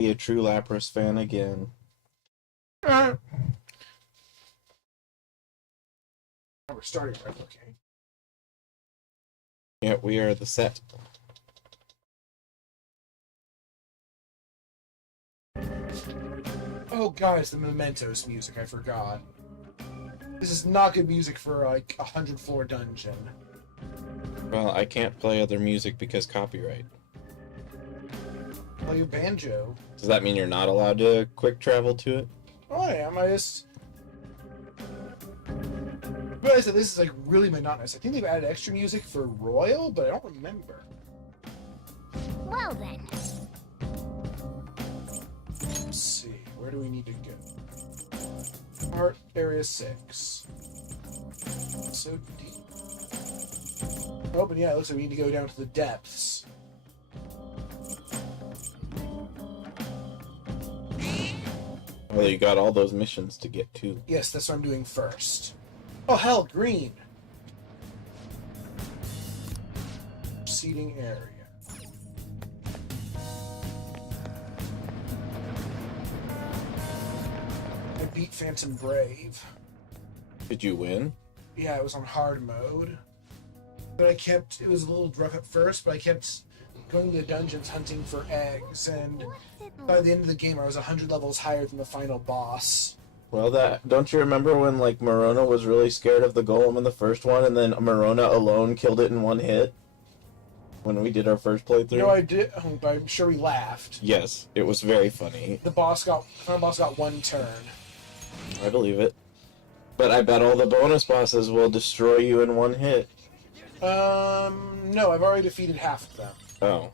Be a true Lapras fan again. We're starting right, okay. Yeah, we are the set. Oh, guys, the Mementos music, I forgot. This is not good music for, like, a 100 floor dungeon. Well, I can't play other music because copyright. Play a banjo. Does that mean you're not allowed to quick travel to it? Oh, I am. I just realized that this is, like, really monotonous. I think they've added extra music for Royal, but I don't remember. Well then. Let's see. Where do we need to go? Art Area 6. So deep. Oh, but yeah, it looks like we need to go down to the depths. Well, you got all those missions to get to. Yes, that's what I'm doing first. Oh, hell, green! Seating area. I beat Phantom Brave. Did you win? Yeah, it was on hard mode. But it was a little rough at first, but I kept going to the dungeons hunting for eggs, and by the end of the game I was 100 levels higher than the final boss. Well, don't you remember when, like, Morona was really scared of the golem in the first one, and then Morona alone killed it in one hit? When we did our first playthrough? No, I did, but I'm sure we laughed. Yes, it was very funny. The final boss got one turn. I believe it. But I bet all the bonus bosses will destroy you in one hit. No, I've already defeated half of them. Oh.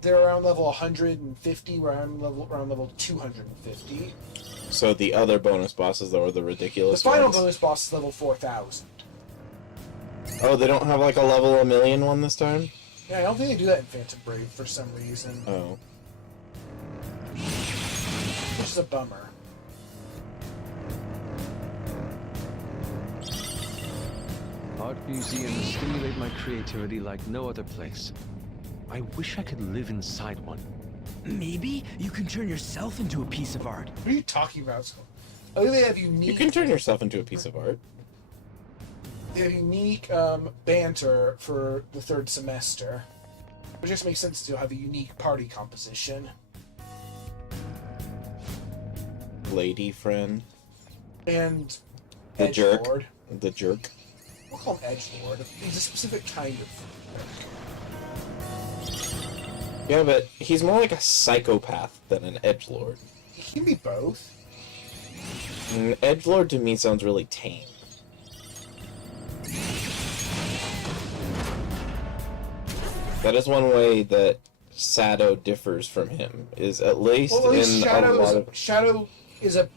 They're around level 150, around level 250. So the other bonus bosses, though, are the ridiculous The final ones? bonus boss is level 4000. Oh, they don't have, like, a level 1,000,000 one this time? Yeah, I don't think they do that in Phantom Brave for some reason. Oh. Which is a bummer. Art museums stimulate my creativity like no other place. I wish I could live inside one. Maybe you can turn yourself into a piece of art. What are you talking about? I think they have You unique... can turn yourself into a piece of art. They have unique banter for the third semester. Which just makes sense to have a unique party composition. Lady friend. And The jerk. Edgelord. The jerk. We'll call him Edgelord. He's a specific kind of jerk. Yeah, but he's more like a psychopath than an edgelord. He can be both. An edgelord to me sounds really tame. That is one way that Shadow differs from him, is at least Well, at least in a lot of Shadow is a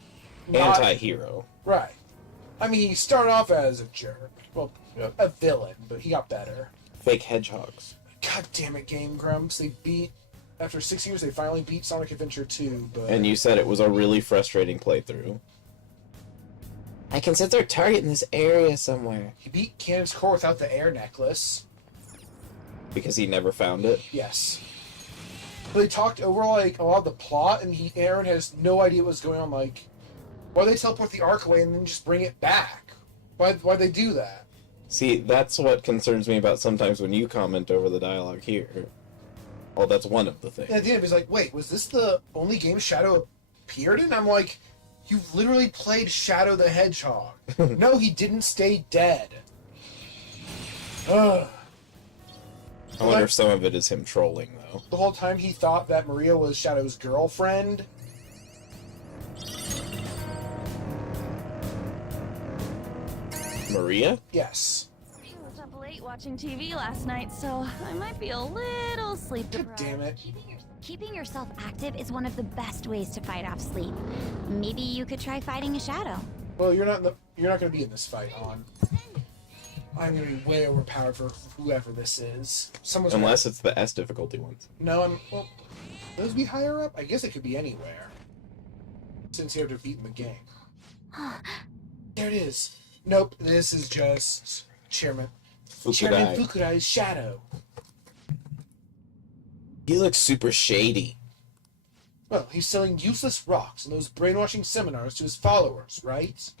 not, anti-hero. right. I mean, he started off as a jerk. Well, Yep. a villain, but he got better. Fake hedgehogs. God damn it, Game Grumps. After 6 years, they finally beat Sonic Adventure 2, but... And you said it was a really frustrating playthrough. I can set their target in this area somewhere. He beat Canon's Core without the air necklace. Because he never found it. Yes. But they talked over, like, a lot of the plot, and Aaron has no idea what's going on. Like, why they teleport the Ark away and then just bring it back? Why'd they do that? See, that's what concerns me about sometimes when you comment over the dialogue here. Well, that's one of the things. And at the end, he's like, wait, was this the only game Shadow appeared in? I'm like, you literally played Shadow the Hedgehog. No, he didn't stay dead. Ugh. I wonder if some of it is him trolling, though. The whole time he thought that Maria was Shadow's girlfriend. Maria? Yes. I was up late watching TV last night, so I might be a little sleep God deprived. damn it. Keeping yourself active is one of the best ways to fight off sleep. Maybe you could try fighting a shadow. Well, you're not going to be in this fight, On. I'm going to be way overpowered for whoever this is. Unless it's the S difficulty ones. No, well, those be higher up? I guess it could be anywhere. Since you have to beat the game. There it is. Nope, this is just Chairman Fukudai. Fukudai's shadow. He looks super shady. Well, he's selling useless rocks and those brainwashing seminars to his followers, right?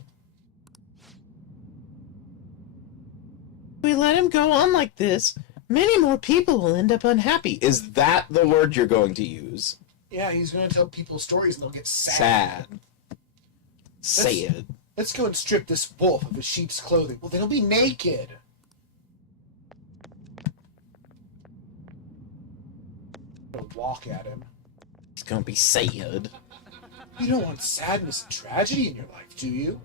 If we let him go on like this, many more people will end up unhappy. Is that the word you're going to use? Yeah, he's going to tell people stories and they'll get Sad. Sad. Let's go and strip this wolf of his sheep's clothing. Well, then he'll be naked. I'm gonna walk at him. He's gonna be sad. You don't want sadness and tragedy in your life, do you?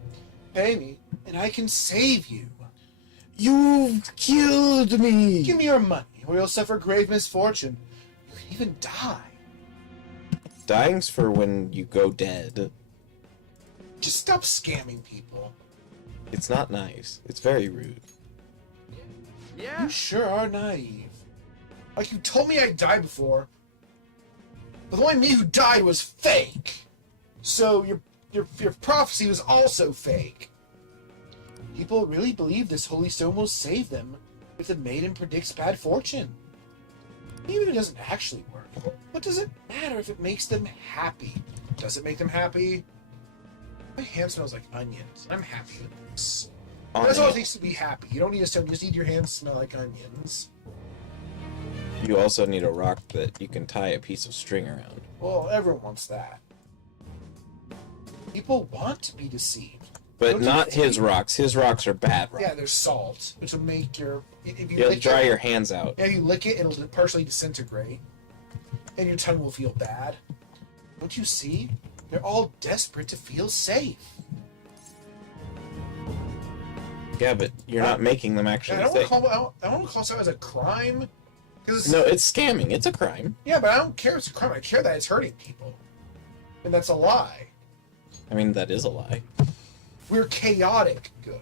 Pay me, and I can save you. You've killed me! Give me your money, or you'll suffer grave misfortune. You can even die. Dying's for when you go dead. Just stop scamming people. It's not nice. It's very rude. You sure are naive. Like, you told me I'd die before, but the only me who died was fake. So your prophecy was also fake. People really believe this holy stone will save them if the maiden predicts bad fortune. Even if it doesn't actually work, what does it matter if it makes them happy? Does it make them happy? My hand smells like onions. I'm happy with this. That's all it takes to be happy. You don't need a stone, you just need your hands to smell like onions. You also need a rock that you can tie a piece of string around. Well, everyone wants that. People want to be deceived. But Don't you not think- his rocks. His rocks are bad rocks. Yeah, there's salt, which will make your... If you You have to lick dry it, your hands out. if you lick it, it'll partially disintegrate. And your tongue will feel bad. Don't you see? They're all desperate to feel safe. Yeah, but you're not making them actually And I don't safe. want to call it as a crime. Cause No, it's scamming. It's a crime. Yeah, but I don't care it's a crime. I care that it's hurting people. And that's a lie. I mean, that is a lie. We're chaotic good.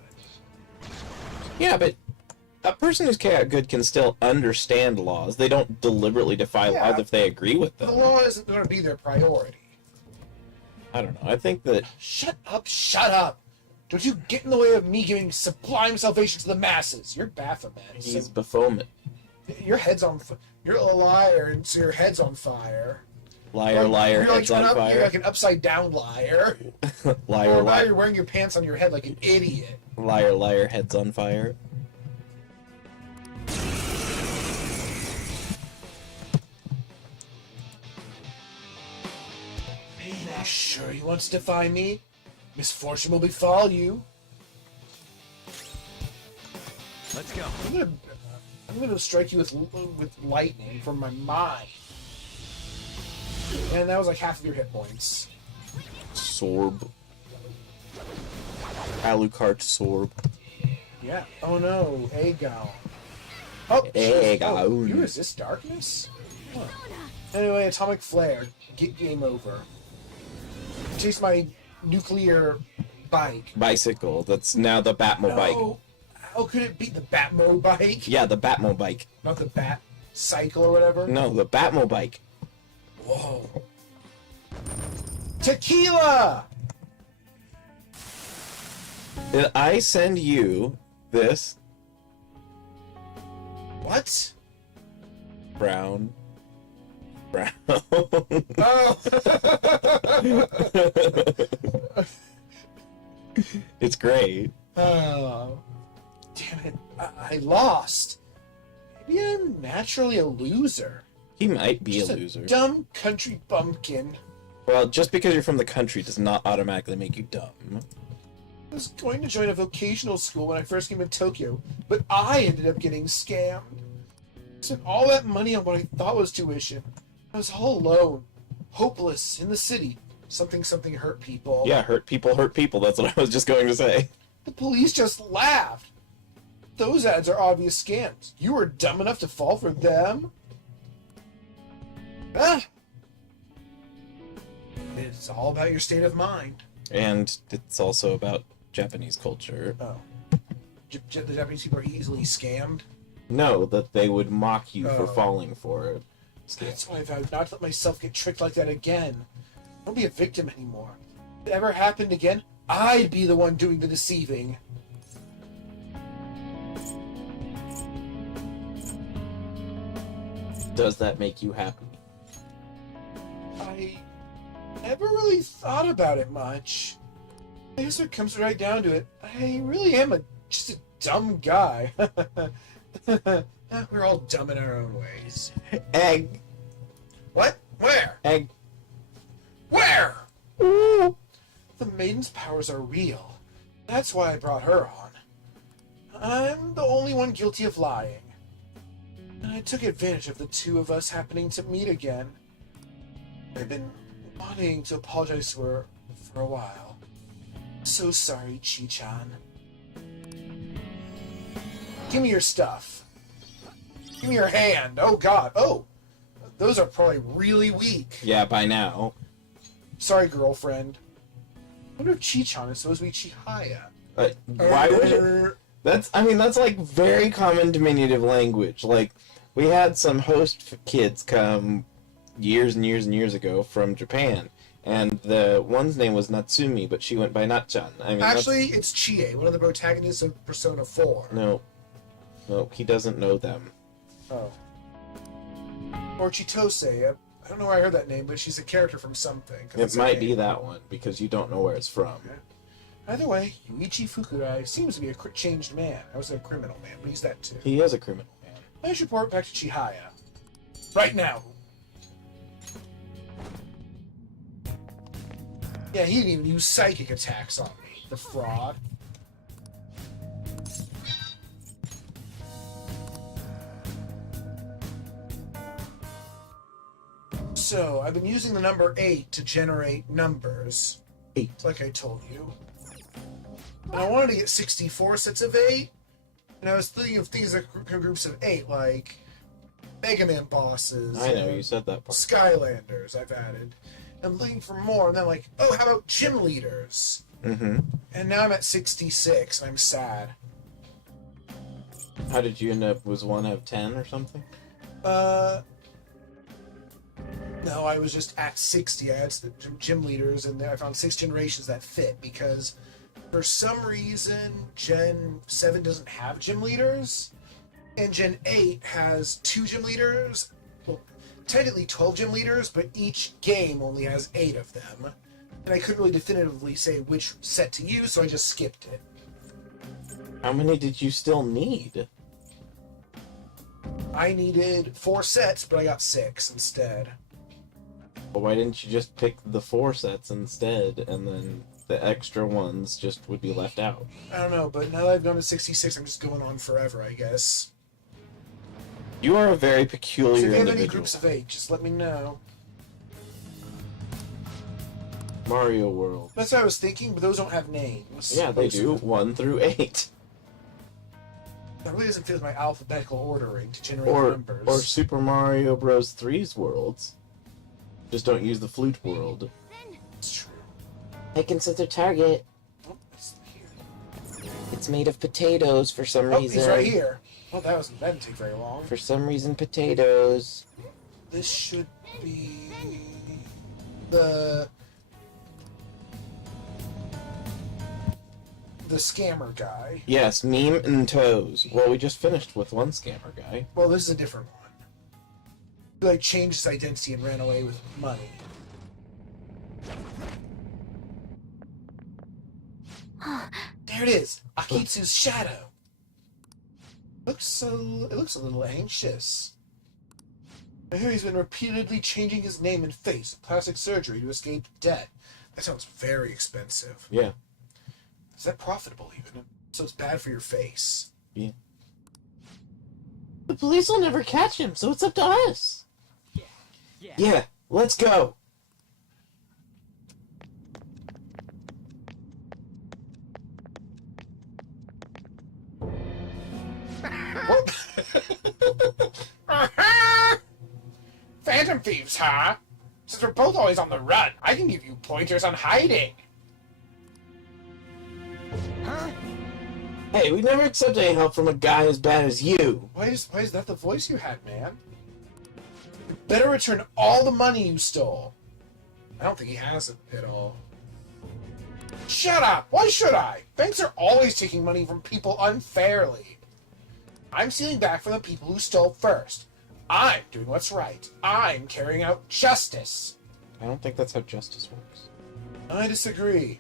Yeah, but a person who's chaotic good can still understand laws. They don't deliberately defy Yeah. laws if they agree with The them. law isn't going to be their priority. I don't know. I think that Shut up, shut up. Don't you get in the way of me giving sublime salvation to the masses. You're Baphomet. he's So Baphomet. your head's on you're a liar, and so your head's on fire. Liar, liar, You're heads on You're fire. like an upside down liar. Liar, Or now liar, you're wearing your pants on your head like an idiot. liar, liar, heads on fire. Are you sure he wants to defy me? Misfortune will befall you. Let's go. I'm gonna strike you with lightning from my mind. And that was like half of your hit points. Sorb. Alucard Sorb. Yeah. Oh no, Aegon. Oh, Aegon. you resist darkness? Huh. Anyway, atomic flare. Get game over. Chase my nuclear bike. Bicycle. That's now the Batmo bike. No. How could it be the Batmo bike? Yeah, the Batmo bike. Not the Bat cycle or whatever? No, the Batmo bike. Whoa. Tequila! Did I send you this What? brown? Brown. Oh! It's great. Oh. Damn it. I lost. Maybe I'm naturally a loser. He might be Just a loser. Dumb country bumpkin. Well, just because you're from the country does not automatically make you dumb. I was going to join a vocational school when I first came to Tokyo, but I ended up getting scammed. I spent all that money on what I thought was tuition. I was all alone, hopeless, in the city. Something hurt people. Yeah, hurt people hurt people. That's what I was just going to say. The police just laughed. Those ads are obvious scams. You were dumb enough to fall for them? Ah! It's all about your state of mind. And it's also about Japanese culture. Oh. The Japanese people are easily scammed? No, that they would mock you for Oh. falling for it. That's why I vowed not to let myself get tricked like that again. Don't be a victim anymore. If it ever happened again, I'd be the one doing the deceiving. Does that make you happy? I never really thought about it much. I guess it comes right down to it. I really am just a dumb guy. We're all dumb in our own ways. Egg. What? Where? Egg. Where? The maiden's powers are real. That's why I brought her on. I'm the only one guilty of lying. And I took advantage of the two of us happening to meet again. I've been wanting to apologize to her for a while. So sorry, Chi-chan. Give me your stuff. Give me your hand. Oh, God. Oh, those are probably really weak. Yeah, by now. Sorry, girlfriend. I wonder if Chi-chan is supposed to be Chihaya. Why would it? That's like very common diminutive language. Like, we had some host kids come years and years and years ago from Japan, and the one's name was Natsumi, but she went by Natchan. Actually, it's Chie, one of the protagonists of Persona 4. No, he doesn't know them. Oh. Or Chitose. I don't know where I heard that name, but she's a character from something. It might be that one, because you don't know where it's from. Okay. Either way, Yuichi Fukurai seems to be a changed man. I was a criminal man, but he's that too. He is a criminal man. I should report back to Chihaya. Right now. Yeah, he didn't even use psychic attacks on me. The fraud. So, I've been using the number 8 to generate numbers. 8. Like I told you. And I wanted to get 64 sets of 8. And I was thinking of things like groups of 8, like Mega Man bosses. I know, you said that part. Skylanders I've added. I'm looking for more, and then like, oh, how about gym leaders? Mm-hmm. And now I'm at 66, and I'm sad. How did you end up? Was one have 10 or something? No, I was just at 60. I had gym leaders, and then I found 6 generations that fit, because for some reason, Gen 7 doesn't have gym leaders, and Gen 8 has 2 gym leaders. Well, technically 12 gym leaders, but each game only has 8 of them. And I couldn't really definitively say which set to use, so I just skipped it. How many did you still need? I needed 4 sets, but I got 6 instead. Well, why didn't you just pick the 4 sets instead, and then the extra ones just would be left out? I don't know, but now that I've gone to 66, I'm just going on forever, I guess. You are a very peculiar So if you have individual. any groups of 8, just let me know. Mario World. That's what I was thinking, but those don't have names. Yeah, they Most of do. them. 1 through 8. That really doesn't fit with my alphabetical ordering to generate numbers. Or Super Mario Bros. 3's worlds. Just don't use the flute world. It's true. I can set a target. Oh, it's here. It's made of potatoes for some Oh, reason. he's right here. Well, that didn't take very long. For some reason, potatoes. This should be the scammer guy. Yes, meme and toes. Well, we just finished with one scammer guy. Well, this is a different one. He like changed his identity and ran away with money. There it is, Akitsu's shadow. It looks a little anxious. I hear he's been repeatedly changing his name and face, plastic surgery to escape debt. That sounds very expensive. Yeah. Is that profitable even? So it's bad for your face. Yeah. The police will never catch him, so it's up to us. Yeah, let's go. Phantom thieves, huh? Since we're both always on the run, I can give you pointers on hiding. Huh? Hey, we never accept any help from a guy as bad as you. Why is that the voice you had, man? You better return all the money you stole. I don't think he has it at all. Shut up! Why should I? Banks are always taking money from people unfairly. I'm stealing back from the people who stole first. I'm doing what's right. I'm carrying out justice. I don't think that's how justice works. I disagree.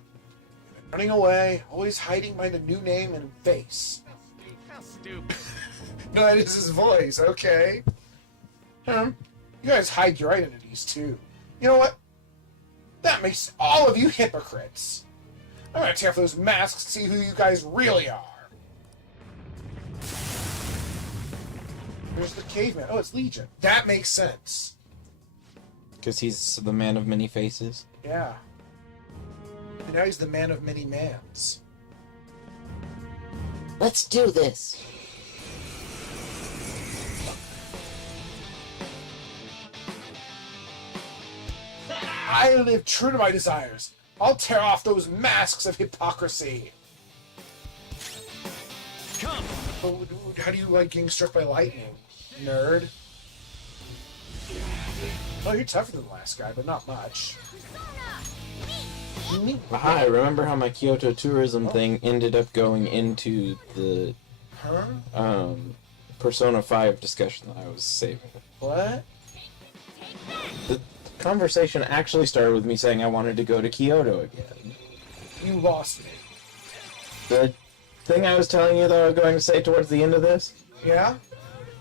Running away, always hiding behind a new name and face. How stupid. No, that is his voice, okay. You guys hide your identities, too. You know what? That makes all of you hypocrites. I'm gonna tear off those masks and see who you guys really are. There's the caveman. Oh, it's Legion. That makes sense. Because he's the man of many faces. Yeah. And now he's the man of many mans. Let's do this. I live true to my desires. I'll tear off those masks of hypocrisy. Come. Oh, how do you like getting struck by lightning, nerd? Oh, you're tougher than the last guy, but not much. Aha, I remember how my Kyoto tourism thing ended up going into the Huh? Persona 5 discussion that I was saving. What? The conversation actually started with me saying I wanted to go to Kyoto again. You lost me. The thing I was telling you that I was going to say towards the end of this, Yeah?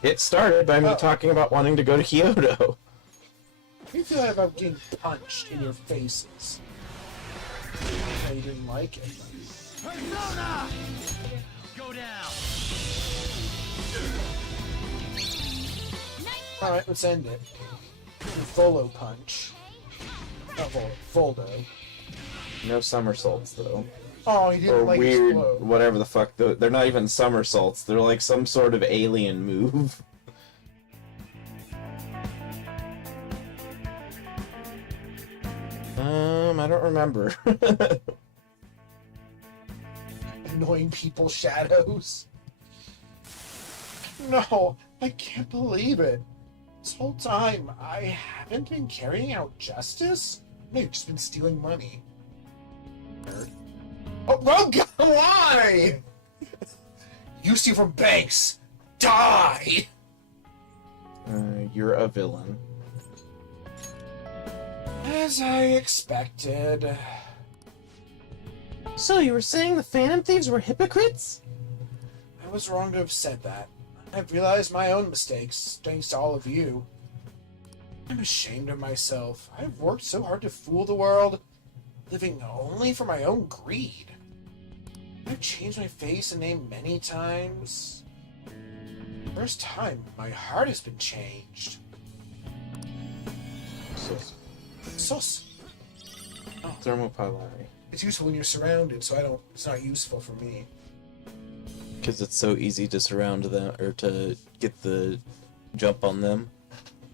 it started by me Oh. talking about wanting to go to Kyoto. How do you feel about getting punched in your faces? You didn't like it. Persona! Go down. Alright, let's end it. Volo punch. Not Volo, Voldo. No somersaults, though. Oh, he didn't Or like weird, explode. whatever the fuck. They're not even somersaults. They're like some sort of alien move. I don't remember. Annoying people shadows. No, I can't believe it. This whole time, I haven't been carrying out justice? No, you've just been stealing money. Nerd. Oh, why? You steal from banks. Die! You're a villain. As I expected. So you were saying the Phantom Thieves were hypocrites? I was wrong to have said that. I've realized my own mistakes, thanks to all of you. I'm ashamed of myself. I've worked so hard to fool the world, living only for my own greed. I've changed my face and name many times. First time, my heart has been changed. Sus. Thermopylae. It's useful when you're surrounded, so it's not useful for me. Because it's so easy to surround them, or to get the jump on them.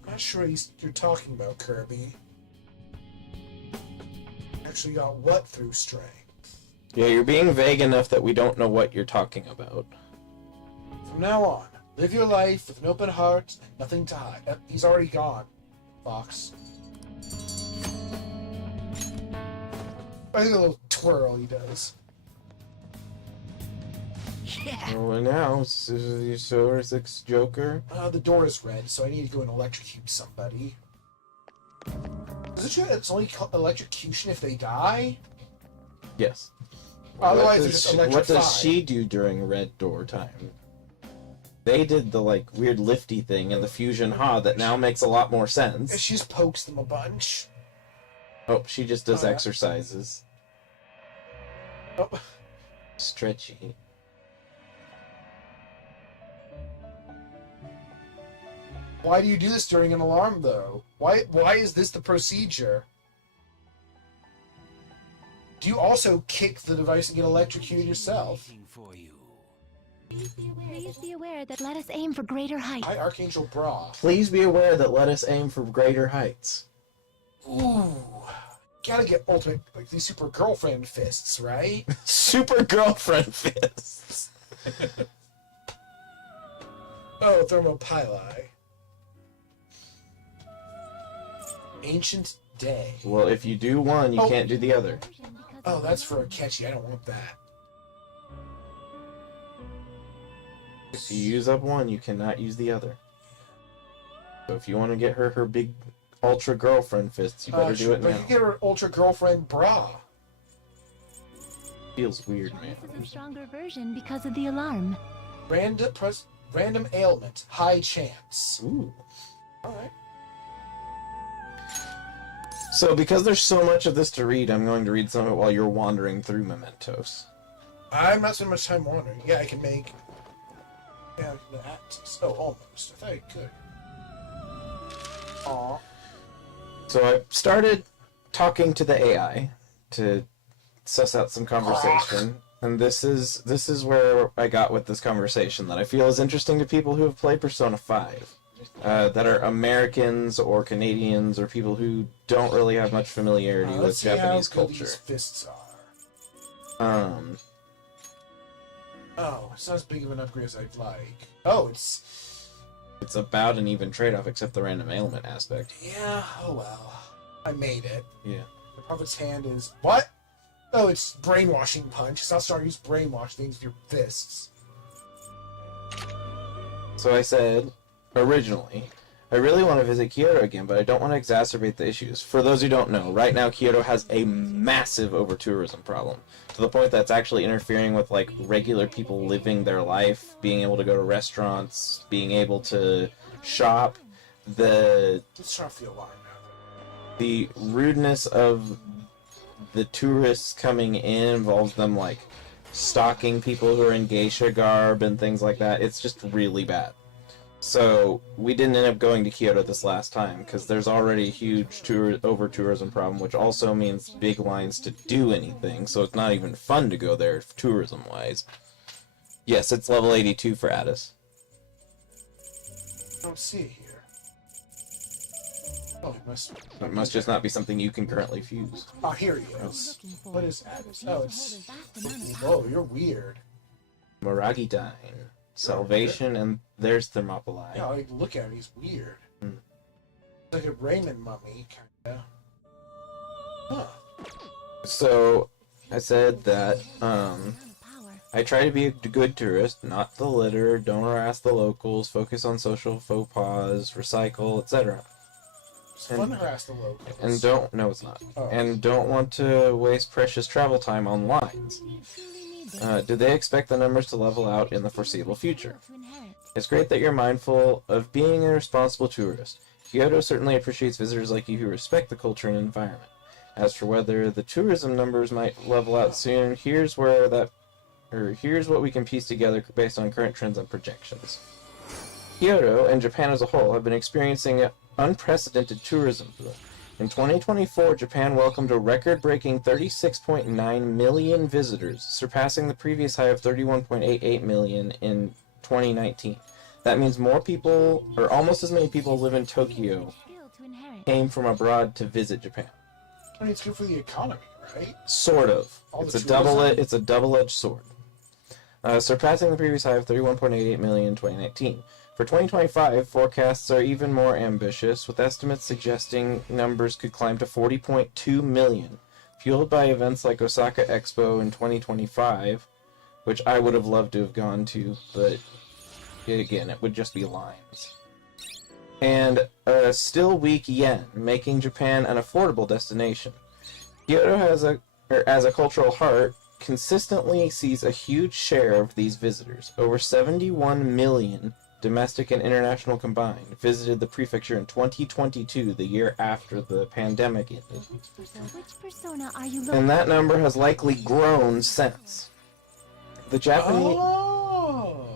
I'm not sure what you're talking about, Kirby. Actually got what through strength? Yeah, you're being vague enough that we don't know what you're talking about. From now on, live your life with an open heart and nothing to hide. He's already gone, Fox. I think a little twirl he does. Yeah. Oh, and now, Silver Six Joker. The door is red, so I need to go and electrocute somebody. Is it true that it's only electrocution if they die? Yes. Otherwise, it's just What electrified. does she do during Red Door time? They did the, like, weird lifty thing in the Fusion Ha that now makes a lot more sense. She just pokes them a bunch. Oh, she just does Oh, yeah. exercises. Oh. Stretchy. Why do you do this during an alarm, though? Why is this the procedure? Do you also kick the device and get electrocuted yourself? Waiting for you. Please be aware that let us aim for greater heights. Hi, Archangel Bra. Please be aware that let us aim for greater heights. Ooh. Gotta get ultimate, like these super girlfriend fists, right? Super girlfriend fists. Oh, Thermopylae. Ancient Day. Well, if you do one, you Oh. can't do the other. Oh, that's for Akechi. I don't want that. If you use up one, you cannot use the other. So if you want to get her her big ultra girlfriend fists, you better do it But now. you get her ultra girlfriend bra. Feels weird, man. This is a stronger version because of the alarm. Random ailment, high chance. Ooh. All right. So because there's so much of this to read, I'm going to read some of it while you're wandering through Mementos. I'm not spending much time wandering. Yeah, I can make. Yeah, that. Oh, almost. I thought I could. Aw. So I started talking to the AI to suss out some conversation, and this is where I got with this conversation that I feel is interesting to people who have played Persona 5, that are Americans or Canadians or people who don't really have much familiarity with Let's see Japanese how cool culture. these fists are. Um, Oh, it's not as big of an upgrade as I'd like. Oh, it's about an even trade-off except the random ailment aspect. yeah. Oh well, I made it. Yeah. The prophet's hand is what? Oh, it's brainwashing punch. It's not starting to use brainwash things with your fists. So I said, originally, I really want to visit Kyoto again, but I don't want to exacerbate the issues. For those who don't know, right now Kyoto has a massive over-tourism problem, to the point that's actually interfering with, like, regular people living their life, being able to go to restaurants, being able to shop. Let's try to feel alive now. The rudeness of the tourists coming in involves them, like, stalking people who are in geisha garb and things like that. It's just really bad. So we didn't end up going to Kyoto this last time because there's already a huge over-tourism problem, which also means big lines to do anything, so it's not even fun to go there tourism-wise. Yes, it's level 82 for Addis. I don't see it here. Oh, It must just not be something you can currently fuse. Oh, here he is. What is Addis? Oh, it's. Oh, you're weird. Maragidine, Salvation, and there's Thermopylae. Yeah, like, look at him. He's weird. Hmm. Like a Raymond mummy, kinda. Huh. So I said that I try to be a good tourist, not the litter, don't harass the locals, focus on social faux pas, recycle, etc. It's fun to harass the locals. And no, it's not. Oh. And don't want to waste precious travel time on lines. Do they expect the numbers to level out in the foreseeable future? It's great that you're mindful of being a responsible tourist. Kyoto certainly appreciates visitors like you who respect the culture and environment. As for whether the tourism numbers might level out soon, here's what we can piece together based on current trends and projections. Kyoto, and Japan as a whole, have been experiencing an unprecedented tourism boom. In 2024, Japan welcomed a record-breaking 36.9 million visitors, surpassing the previous high of 31.88 million in 2019. That means more people, or almost as many people, live in Tokyo, came from abroad to visit Japan. I mean, it's good for the economy, right? Sort of. All It's the a double-edged sword. Surpassing the previous high of 31.88 million in 2019. For 2025, forecasts are even more ambitious, with estimates suggesting numbers could climb to 40.2 million, fueled by events like Osaka Expo in 2025, which I would have loved to have gone to, but again, it would just be lines. And a still weak yen, making Japan an affordable destination. Kyoto has as a cultural heart, consistently sees a huge share of these visitors. Over 71 million, domestic and international combined, visited the prefecture in 2022, the year after the pandemic ended. Which persona are you looking And that number has likely grown since. The Japanese... Oh!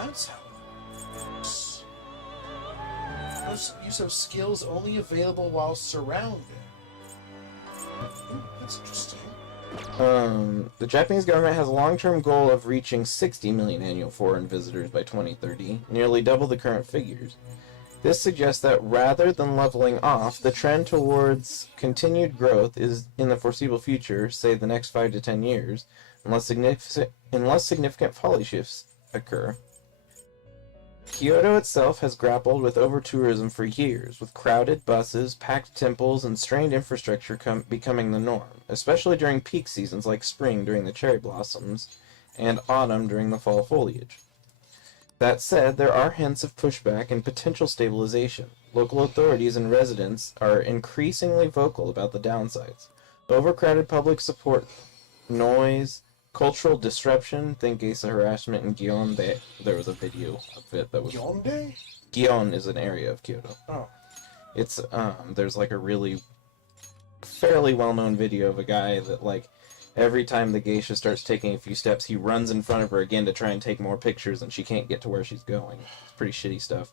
That's how it works. Use of skills only available while surrounded. That's interesting. The Japanese government has a long-term goal of reaching 60 million annual foreign visitors by 2030, nearly double the current figures. This suggests that rather than leveling off, the trend towards continued growth is in the foreseeable future, say the next 5 to 10 years, unless significant policy shifts occur. Kyoto itself has grappled with over-tourism for years, with crowded buses, packed temples, and strained infrastructure becoming the norm, especially during peak seasons like spring during the cherry blossoms and autumn during the fall foliage. That said, there are hints of pushback and potential stabilization. Local authorities and residents are increasingly vocal about the downsides. Overcrowded public support, noise, cultural disruption, think Geisha harassment in Gion. There was a video of it that was... Yonde? Gion is an area of Kyoto. Oh. It's, there's like a really fairly well-known video of a guy that, like, every time the geisha starts taking a few steps, he runs in front of her again to try and take more pictures, and she can't get to where she's going. It's pretty shitty stuff.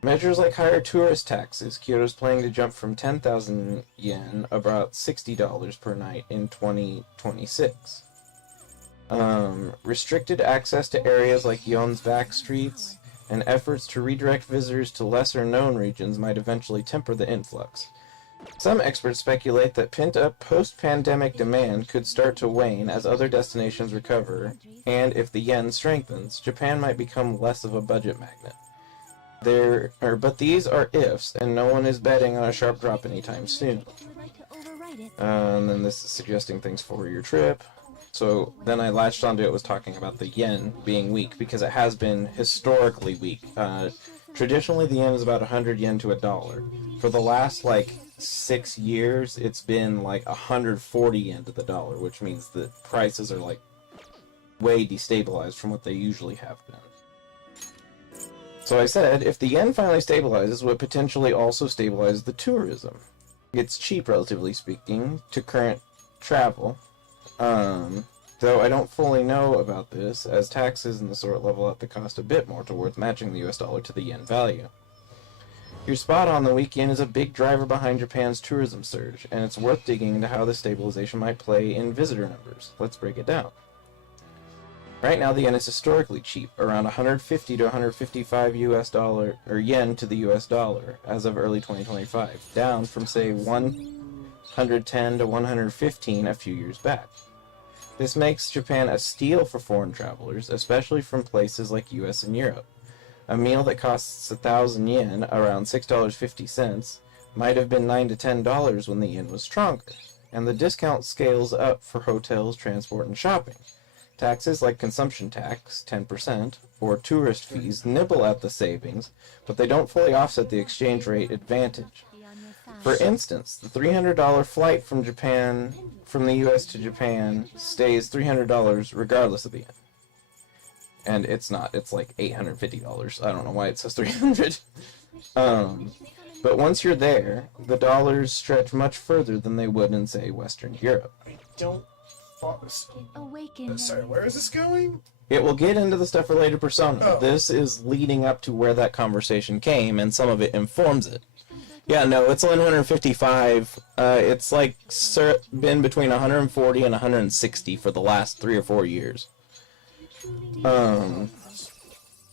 Measures like higher tourist taxes. Kyoto's planning to jump from 10,000 yen, about $60 per night, in 2026. Restricted access to areas like Yon's back streets, and efforts to redirect visitors to lesser-known regions might eventually temper the influx. Some experts speculate that pent-up post-pandemic demand could start to wane as other destinations recover, and if the yen strengthens, Japan might become less of a budget magnet. But these are ifs, and no one is betting on a sharp drop anytime soon. And then this is suggesting things for your trip. So then I latched onto it, was talking about the yen being weak, because it has been historically weak. Traditionally, the yen is about 100 yen to $1. For the last, 6 years, it's been, 140 yen to the dollar, which means that prices are, way destabilized from what they usually have been. So I said, if the yen finally stabilizes, would potentially also stabilize the tourism. It's cheap, relatively speaking, to current travel. Though I don't fully know about this, as taxes and the sort level out the cost a bit more towards matching the US dollar to the yen value. You're spot on, the weak yen is a big driver behind Japan's tourism surge, and it's worth digging into how the stabilization might play in visitor numbers. Let's break it down. Right now, the yen is historically cheap, around 150 to 155 US dollar or yen to the US dollar as of early 2025, down from say 110 to 115 a few years back. This makes Japan a steal for foreign travelers, especially from places like US and Europe. A meal that costs 1,000 yen, around $6.50, might have been $9 to $10 when the yen was stronger, and the discount scales up for hotels, transport, and shopping. Taxes like consumption tax, 10%, or tourist fees nibble at the savings, but they don't fully offset the exchange rate advantage. For instance, the $300 flight from the US to Japan stays $300 regardless of the yen. And it's not, it's like $850. I don't know why it says 300. But once you're there, the dollars stretch much further than they would in, say, Western Europe. I don't... Awaken. Sorry, where is this going? It will get into the stuff related to Persona. Oh. This is leading up to where that conversation came, and some of it informs it. Yeah, no, it's only 155. It's been between 140 and 160 for the last 3 or 4 years.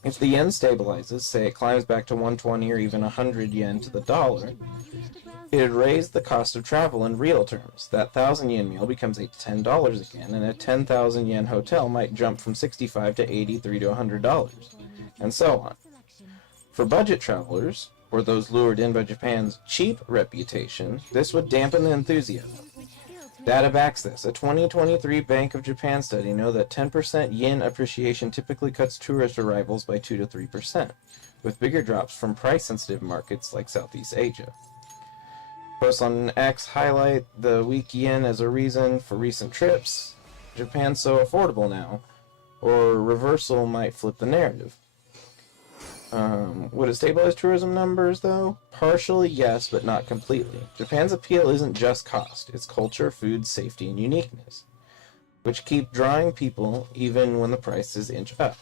If the yen stabilizes, say it climbs back to 120 or even 100 yen to the dollar, it'd raise the cost of travel in real terms. That 1,000 yen meal becomes $8 to $10 again, and a 10,000 yen hotel might jump from $65 to $83 to $100, and so on. For budget travelers, or those lured in by Japan's cheap reputation, this would dampen the enthusiasm. Data backs this. A 2023 Bank of Japan study noted that 10% yen appreciation typically cuts tourist arrivals by 2 to 3%, with bigger drops from price-sensitive markets like Southeast Asia. Posts on X highlight the weak yen as a reason for recent trips. Japan's so affordable now. Or reversal might flip the narrative. Would it stabilize tourism numbers, though? Partially, yes, but not completely. Japan's appeal isn't just cost. It's culture, food, safety, and uniqueness, which keep drawing people even when the prices inch up.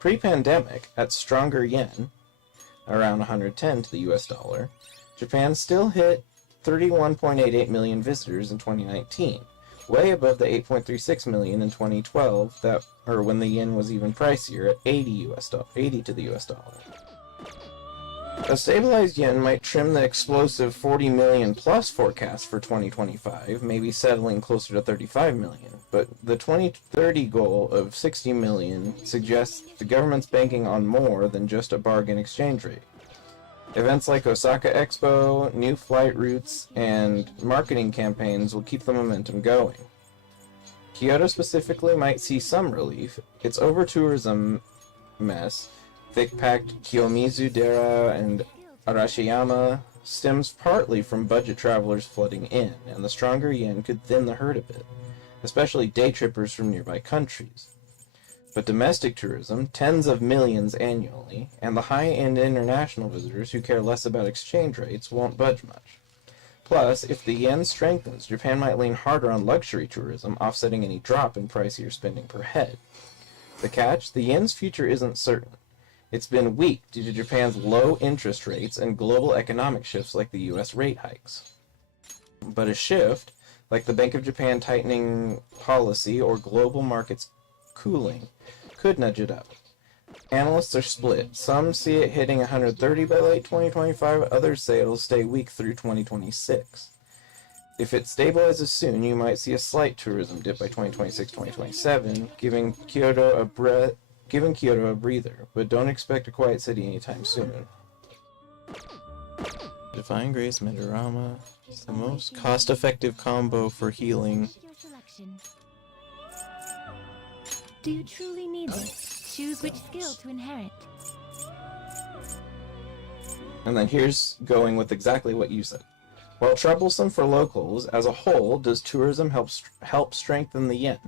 Pre-pandemic, at stronger yen, around 110 to the US dollar, Japan still hit 31.88 million visitors in 2019, way above the 8.36 million in 2012, when the yen was even pricier at 80 to the US dollar. A stabilized yen might trim the explosive 40 million plus forecast for 2025, maybe settling closer to 35 million, but the 2030 goal of 60 million suggests the government's banking on more than just a bargain exchange rate. Events like Osaka Expo, new flight routes, and marketing campaigns will keep the momentum going. Kyoto specifically might see some relief. Its over-tourism mess, thick-packed Kiyomizu-dera and Arashiyama, stems partly from budget travelers flooding in, and the stronger yen could thin the herd a bit, especially day trippers from nearby countries. But domestic tourism, tens of millions annually, and the high-end international visitors who care less about exchange rates won't budge much. Plus, if the yen strengthens, Japan might lean harder on luxury tourism, offsetting any drop in pricier spending per head. The catch? The yen's future isn't certain. It's been weak due to Japan's low interest rates and global economic shifts like the US rate hikes. But a shift, like the Bank of Japan tightening policy or global markets cooling, could nudge it up. Analysts are split. Some see it hitting 130 by late 2025, others say it'll stay weak through 2026. If it stabilizes soon, you might see a slight tourism dip by 2026-2027, giving Kyoto a breather, but don't expect a quiet city anytime soon. Divine Grace Medarama is the most cost-effective combo for healing. Do you truly need this? Choose which skill to inherit. And then here's going with exactly what you said. While troublesome for locals, as a whole, does tourism help strengthen the yen?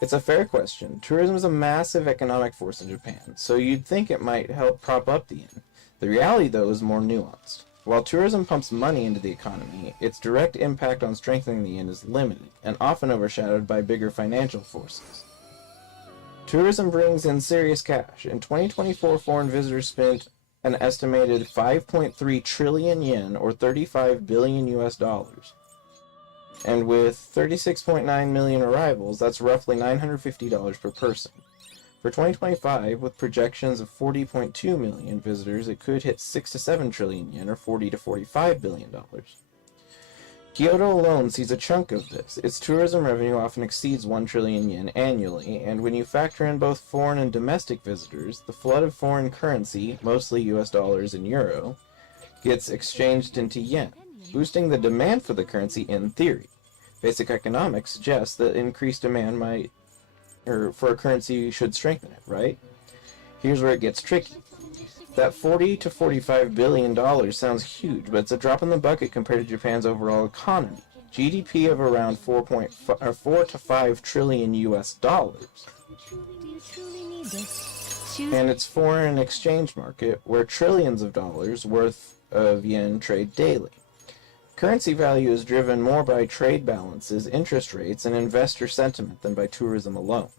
It's a fair question. Tourism is a massive economic force in Japan, so you'd think it might help prop up the yen. The reality, though, is more nuanced. While tourism pumps money into the economy, its direct impact on strengthening the yen is limited, and often overshadowed by bigger financial forces. Tourism brings in serious cash. In 2024, foreign visitors spent an estimated 5.3 trillion yen, or 35 billion US dollars. And with 36.9 million arrivals, that's roughly $950 per person. For 2025, with projections of 40.2 million visitors, it could hit 6 to 7 trillion yen, or 40 to 45 billion dollars. Kyoto alone sees a chunk of this. Its tourism revenue often exceeds 1 trillion yen annually, and when you factor in both foreign and domestic visitors, the flood of foreign currency, mostly US dollars and euro, gets exchanged into yen, boosting the demand for the currency in theory. Basic economics suggests that increased demand for a currency should strengthen it, right? Here's where it gets tricky. That $40 to $45 billion sounds huge, but it's a drop in the bucket compared to Japan's overall economy. GDP of around 4 to 5 trillion US dollars. And its foreign exchange market, where trillions of dollars worth of yen trade daily. Currency value is driven more by trade balances, interest rates, and investor sentiment than by tourism alone.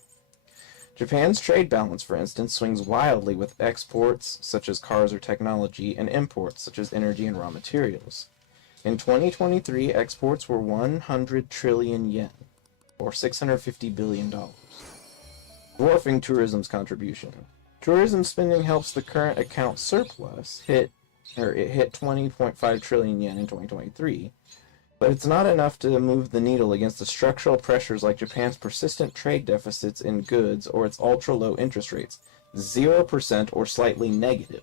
Japan's trade balance, for instance, swings wildly with exports, such as cars or technology, and imports, such as energy and raw materials. In 2023, exports were 100 trillion yen, or $650 billion, dwarfing tourism's contribution. Tourism spending helps the current account surplus hit 20.5 trillion yen in 2023, but it's not enough to move the needle against the structural pressures like Japan's persistent trade deficits in goods or its ultra-low interest rates, 0% or slightly negative.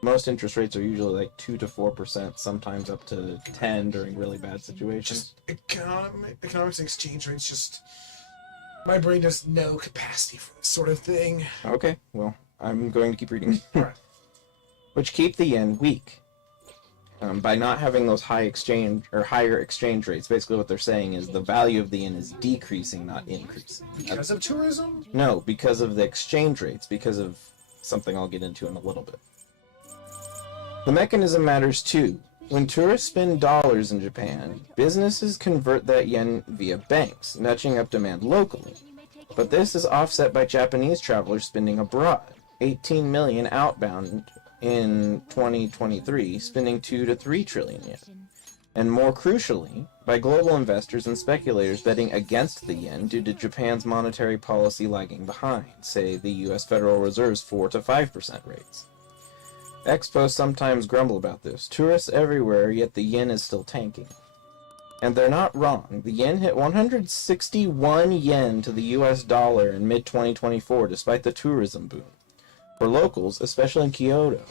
Most interest rates are usually like 2 to 4%, sometimes up to 10 during really bad situations. Just economics and exchange rates, just... My brain has no capacity for this sort of thing. Okay, well, I'm going to keep reading. Alright. Which keep the yen weak. By not having those higher exchange rates, basically what they're saying is the value of the yen is decreasing, not increasing. Because of tourism? No, because of the exchange rates, because of something I'll get into in a little bit. The mechanism matters too. When tourists spend dollars in Japan, businesses convert that yen via banks, nudging up demand locally. But this is offset by Japanese travelers spending abroad, 18 million outbound in 2023, spending 2 to 3 trillion yen. And more crucially, by global investors and speculators betting against the yen due to Japan's monetary policy lagging behind, say the US Federal Reserve's 4 to 5% rates. Expos sometimes grumble about this. Tourists everywhere, yet the yen is still tanking. And they're not wrong. The yen hit 161 yen to the US dollar in mid-2024 despite the tourism boom. For locals, especially in Kyoto,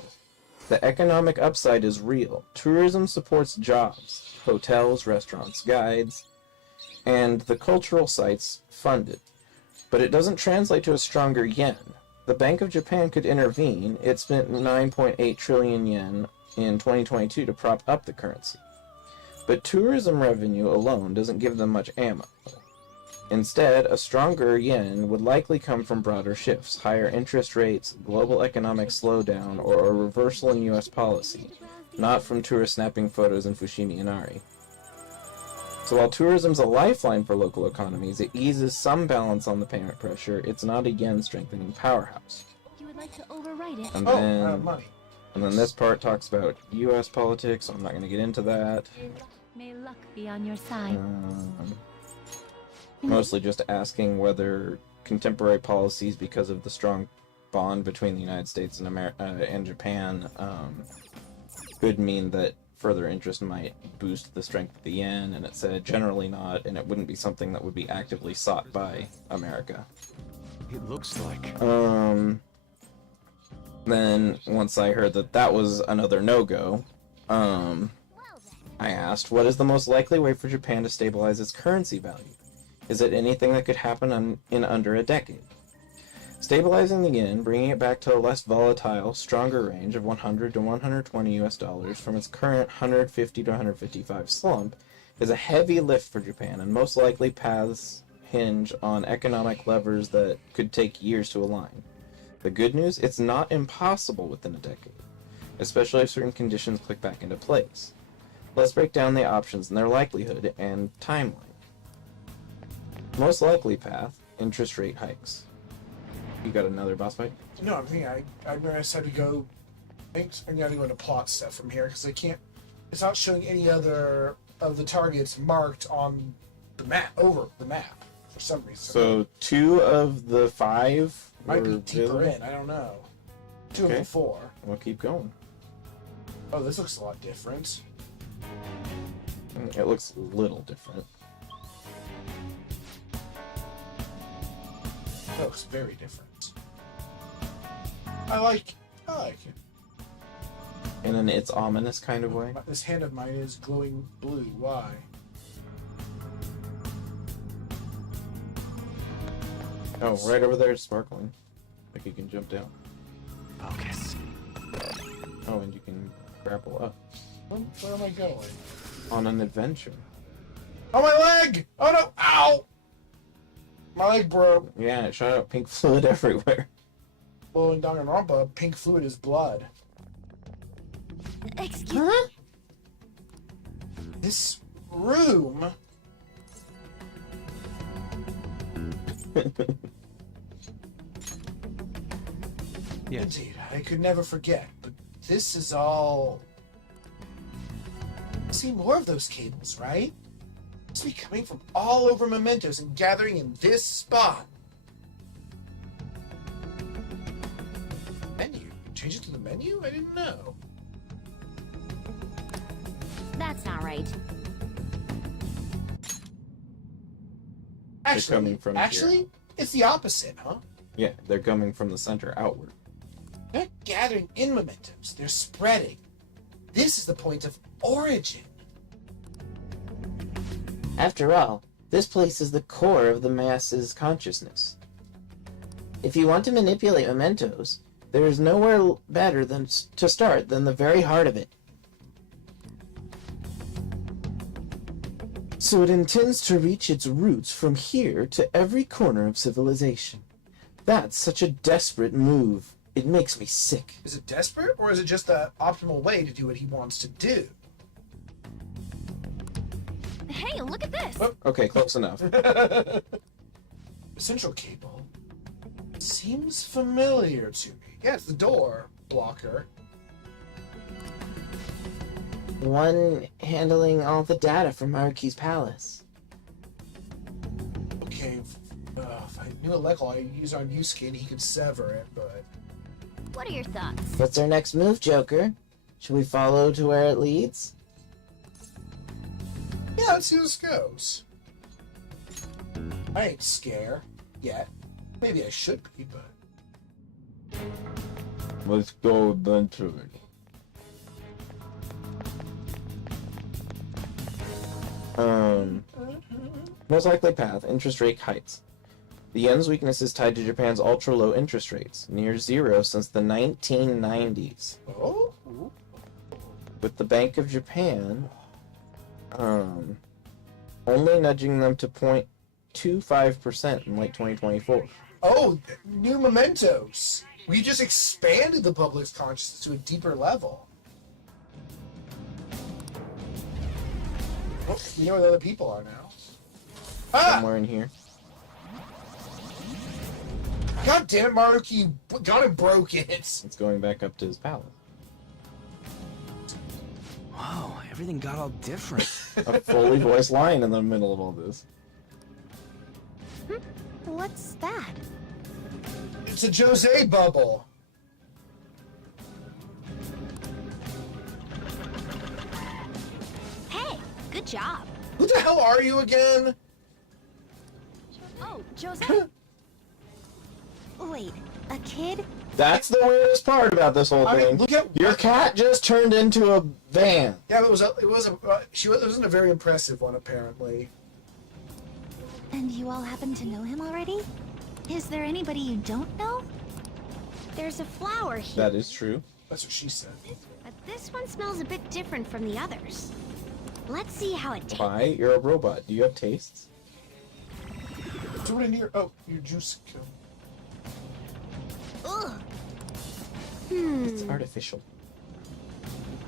the economic upside is real. Tourism supports jobs, hotels, restaurants, guides. and the cultural sites funded. But it doesn't translate to a stronger yen. The Bank of Japan could intervene. It spent 9.8 trillion yen in 2022 to prop up the currency. But tourism revenue alone doesn't give them much ammo. Instead, a stronger yen would likely come from broader shifts, higher interest rates, global economic slowdown, or a reversal in U.S. policy, not from tourists snapping photos in Fushimi Inari. So while tourism's a lifeline for local economies, it eases some balance on the payment pressure. It's not a yen-strengthening powerhouse. You would like to overwrite it? And Oh, then, money. and then this part talks about U.S. politics, so I'm not going to get into that. May luck be on your side. Mostly just asking whether contemporary policies, because of the strong bond between the United States and and Japan, could mean that further interest might boost the strength of the yen, and it said generally not, and it wouldn't be something that would be actively sought by America. It looks like. Then, once I heard that that was another no-go, I asked, what is the most likely way for Japan to stabilize its currency value? Is it anything that could happen in under a decade? Stabilizing the yen, bringing it back to a less volatile, stronger range of 100 to 120 US dollars from its current 150 to 155 slump, is a heavy lift for Japan, and most likely paths hinge on economic levers that could take years to align. The good news, it's not impossible within a decade, especially if certain conditions click back into place. Let's break down the options and their likelihood and timeline. Most likely path, interest rate hikes. You got another boss fight? No, I'm thinking I decided to go. I gotta go into plot stuff from here because I can't. It's not showing any other of the targets marked on the map for some reason. So 2 of the 5 might be were deeper visible? in. I don't know. 2 of Okay. the 4. We'll keep going. Oh, this looks a lot different. It looks a little different. It looks very different. I like it. In an it's ominous kind of way. This hand of mine is glowing blue. Why? Oh, right over there, it's sparkling. Like you can jump down. Focus. Oh, and you can grapple up. Where am I going? On an adventure. Oh, my leg! Oh no! Ow! My leg broke. Yeah, it shot out pink fluid everywhere. Well, in Danganronpa, pink fluid is blood. Excuse me? This room. Yes. Indeed, I could never forget, but this is all. I see more of those cables, right? Must be coming from all over Mementos and gathering in this spot. Menu. Change it to the menu? I didn't know. That's not right. Actually, coming from here. It's the opposite, huh? Yeah, they're coming from the center outward. They're not gathering in Mementos. They're spreading. This is the point of origin. After all, this place is the core of the masses' consciousness. If you want to manipulate mementos, there is nowhere better than to start than the very heart of it. So it intends to reach its roots from here to every corner of civilization. That's such a desperate move. It makes me sick. Is it desperate, or is it just the optimal way to do what he wants to do? Hey, look at this! Oh. Okay, close enough. The central cable seems familiar to me. Yeah, it's the door blocker. One handling all the data from Marquis Palace. Okay, if I knew Elecol, I'd use on Yusuke and he could sever it, but... What are your thoughts? What's our next move, Joker? Should we follow to where it leads? Yeah, let's see how this goes. I ain't scared yet. Maybe I should be, but... Let's go adventuring. Most likely path, interest rate hikes. The yen's weakness is tied to Japan's ultra-low interest rates, near zero since the 1990s. Oh? With the Bank of Japan only nudging them to 0.25% in late 2024. Oh, new mementos. We just expanded the public's consciousness to a deeper level. Oh, we know where the other people are now. Ah! Somewhere in here. God damn it, Maruki, you got it broken. It's going back up to his palace. Whoa, everything got all different. A fully voiced line in the middle of all this. What's that? It's a Jose bubble. Hey, good job. Who the hell are you again? Oh, Jose. Wait, a kid? That's the weirdest part about this whole I mean, thing. look at Your cat just turned into a van. Yeah, it wasn't a very impressive one apparently. And you all happen to know him already? Is there anybody you don't know? There's a flower here. That is true. That's what she said. But this one smells a bit different from the others. Let's see how it tastes. Why? You're a robot. Do you have tastes? So what in your your juice? Ugh. It's artificial.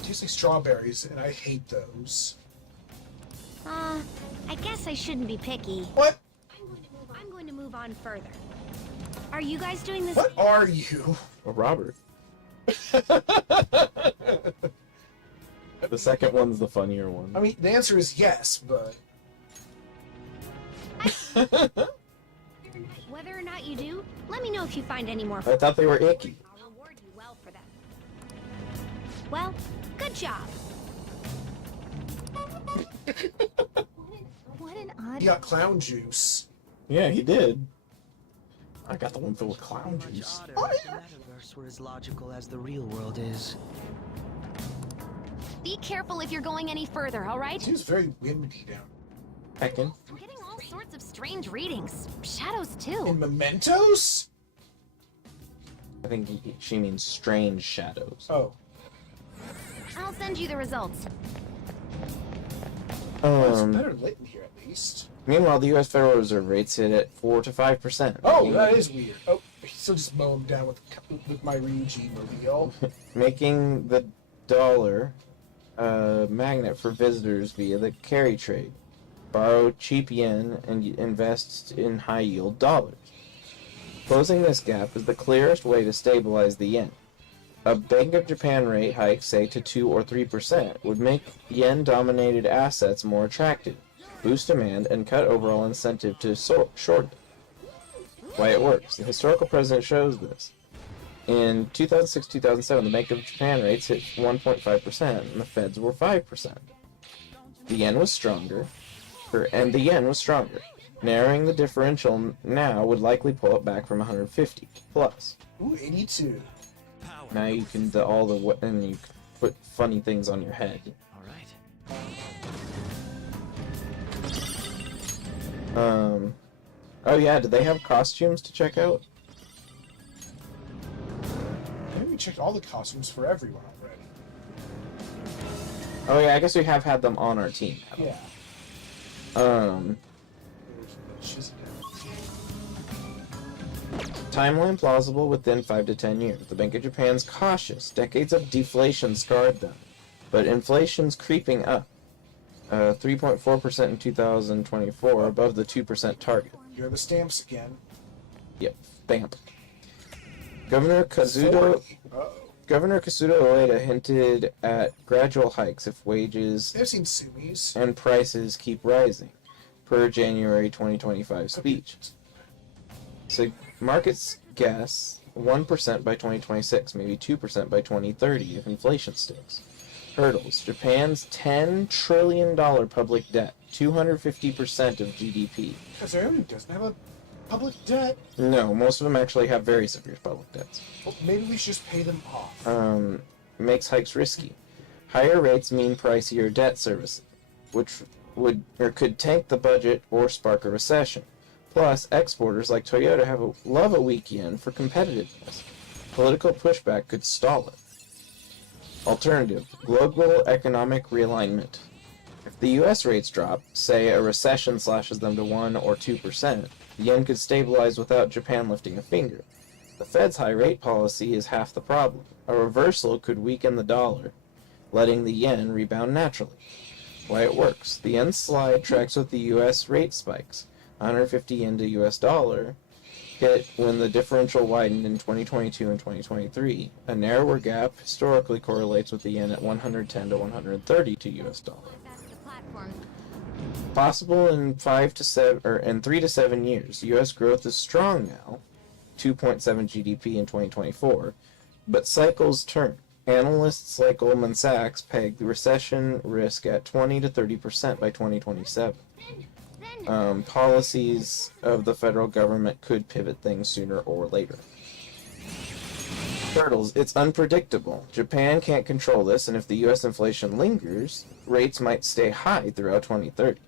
Tastes like strawberries, and I hate those. I guess I shouldn't be picky. What? I'm going to move on further. Are you guys doing this? What are you? A Robert. The second one's the funnier one. I mean, the answer is yes, but Whether or not you do, let me know if you find any more. I thought they were icky. I'll reward you well for them. Well, good job. What an odd. he got clown juice. Yeah, he did. I got the one filled with clown juice. Oh, The yeah. metaverse were as logical as the real world is. Be careful if you're going any further, all right? She was very windy down. Heckin'. I'm getting all sorts of strange readings. Shadows too. In mementos? I think she means strange shadows. Oh. I'll send you the results. It's better lit in here at least. Meanwhile, the U.S. Federal Reserve rates hit at 4 to 5%. Oh, that is weird. Oh, he still just mowed down with my Ryuji reveal. Making the dollar a magnet for visitors via the carry trade. Borrow cheap yen and invest in high-yield dollars. Closing this gap is the clearest way to stabilize the yen. A Bank of Japan rate hike, say to 2 or 3%, would make yen-dominated assets more attractive, boost demand, and cut overall incentive to short. Why it works. The historical precedent shows this. In 2006-2007, the Bank of Japan rates hit 1.5%, and the Feds were 5%. The yen was stronger, Narrowing the differential now would likely pull it back from 150 plus. Ooh, 82. Now you can do all the and you can put funny things on your head. All right. Oh yeah, do they have costumes to check out? I think we checked all the costumes for everyone already. Oh yeah, I guess we have had them on our team. Yeah. She's Timeline plausible within 5 to 10 years. The Bank of Japan's cautious. Decades of deflation scarred them. But inflation's creeping up. 3.4% in 2024, above the 2% target. You're the stamps again. Yep, bam. Governor Kazuto 40. Uh-oh. Governor Kazuto Ueda hinted at gradual hikes if wages They've seen Sumis. and prices keep rising, per January 2025 speech. So markets guess 1% by 2026, maybe 2% by 2030 if inflation sticks. Hurdles. Japan's $10 trillion public debt, 250% of GDP. Because everyone doesn't have a public debt. No, most of them actually have very severe public debts. Well, maybe we should just pay them off. Makes hikes risky. Higher rates mean pricier debt service, which could tank the budget or spark a recession. Plus, exporters like Toyota love a weak yen for competitiveness. Political pushback could stall it. Alternative: global economic realignment. If the U.S. rates drop, say a recession slashes them to 1 or 2%, the yen could stabilize without Japan lifting a finger. The Fed's high rate policy is half the problem. A reversal could weaken the dollar, letting the yen rebound naturally. Why it works. The yen slide tracks with the U.S. rate spikes. 150 yen to U.S. dollar hit when the differential widened in 2022 and 2023. A narrower gap historically correlates with the yen at 110 to 130 to U.S. dollar. Possible in 3 to 7 years. U.S. growth is strong now, 2.7 GDP in 2024, but cycles turn. Analysts like Goldman Sachs peg the recession risk at 20 to 30% by 2027. Policies of the federal government could pivot things sooner or later. Hurdles. It's unpredictable. Japan can't control this, and if the U.S. inflation lingers, rates might stay high throughout 2030.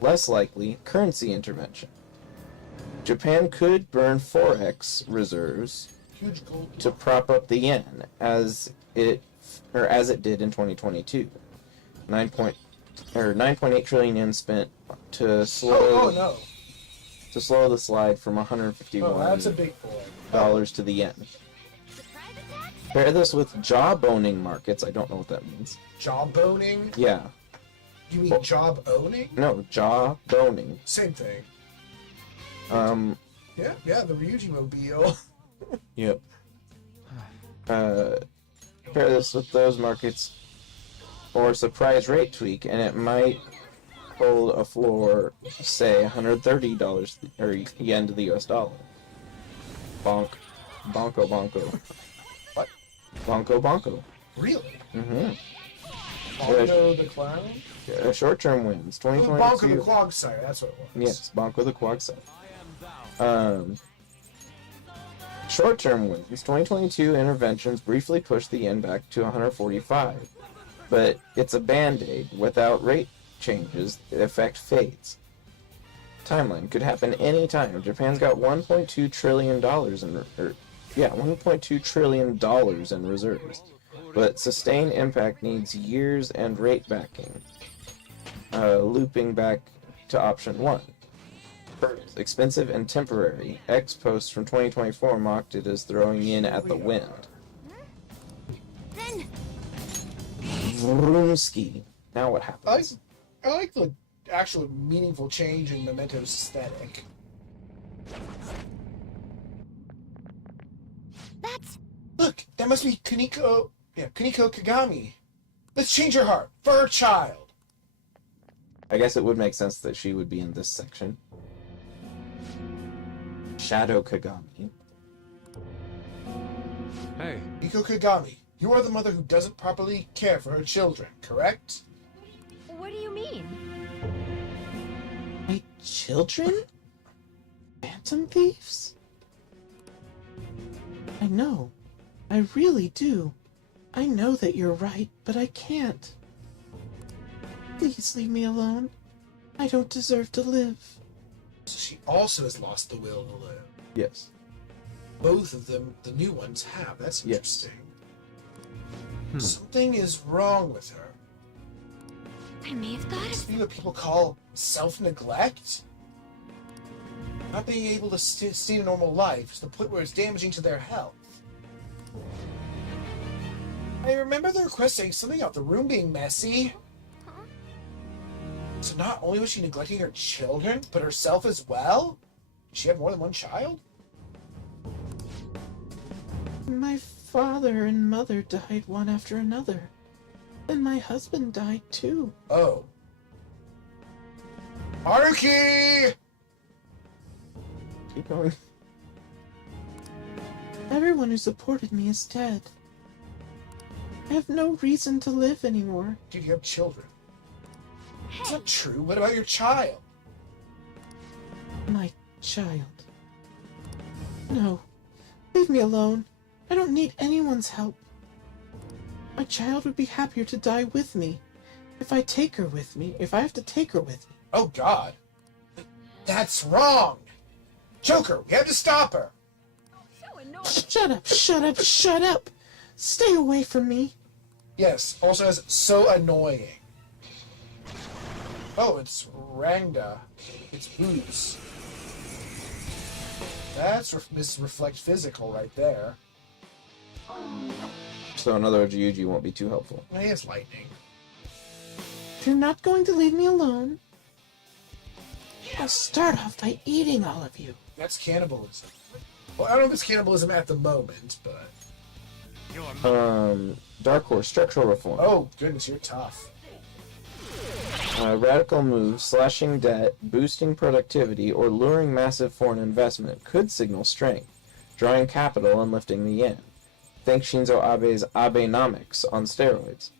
Less likely, currency intervention. Japan could burn forex reserves Huge gold. to prop up the yen, as it did in 2022. 9.8 trillion yen spent to slow no. the slide from 151 Oh, that's a big boy. dollars to the yen. Pair this with jaw-boning markets. I don't know what that means. Job boning? Yeah. You mean Well- job owning? No, jaw-boning. Same thing. Yeah, the Ryuji Mobile. Yep. Pair this with those markets or a surprise rate tweak, and it might hold a floor, say, $130 or yen to the US dollar. Bonk. Bonko bonko. What? Bonko bonko. Really? Mm-hmm. Bongo the Clown? Short-term wins. Oh, 2022. Bongo the Quagsire, that's what it was. Yes, Bonko the Quagsire. Short-term wins. 2022 interventions briefly pushed the yen back to 145, but it's a band-aid. Without rate changes, the effect fades. Timeline could happen any time. Japan's got $1.2 trillion $1.2 trillion in reserves, but sustained impact needs years and rate backing. Looping back to option 1. Hurdles. Expensive and temporary. X posts from 2024 mocked it as throwing yen at the wind. Then Vroomski. Now what happens? I like the actual meaningful change in Memento's aesthetic. that's Look, that must be Kuniko Kagami. Let's change her heart for her child. I guess it would make sense that she would be in this section. Shadow Kagami. Hey, Kuniko Kagami, you are the mother who doesn't properly care for her children, correct? what do you mean? My children? Phantom thieves? I know. I really do. I know that you're right, but I can't. Please leave me alone. I don't deserve to live. So she also has lost the will to live. Yes. Both of them, the new ones, have. That's Yes. interesting. Something is wrong with her. I may have thought Must of be what people call self-neglect. Not being able to stay a normal life to the point where it's damaging to their health. I remember the request saying something about the room being messy. So not only was she neglecting her children, but herself as well? Did she have more than one child? My father and mother died one after another. And my husband died too. Oh. Haruki! Keep going. Everyone who supported me is dead. I have no reason to live anymore. Dude, you have children. It's not true. What about your child? My child. No. Leave me alone. I don't need anyone's help. My child would be happier to die with me. If I have to take her with me. Oh God. That's wrong. Joker, we have to stop her. Shut up. Stay away from me. Yes, also has so annoying. Oh, it's Rangda. It's Boots. That's Reflect Physical right there. So in other words, Yuji won't be too helpful. He has lightning. If you're not going to leave me alone, I'll start off by eating all of you. That's cannibalism. Well, I don't know if it's cannibalism at the moment, but... Dark Horse structural reform. Oh, goodness, you're tough. Radical moves, slashing debt, boosting productivity, or luring massive foreign investment could signal strength, drawing capital and lifting the yen. Think Shinzo Abe's Abenomics on steroids.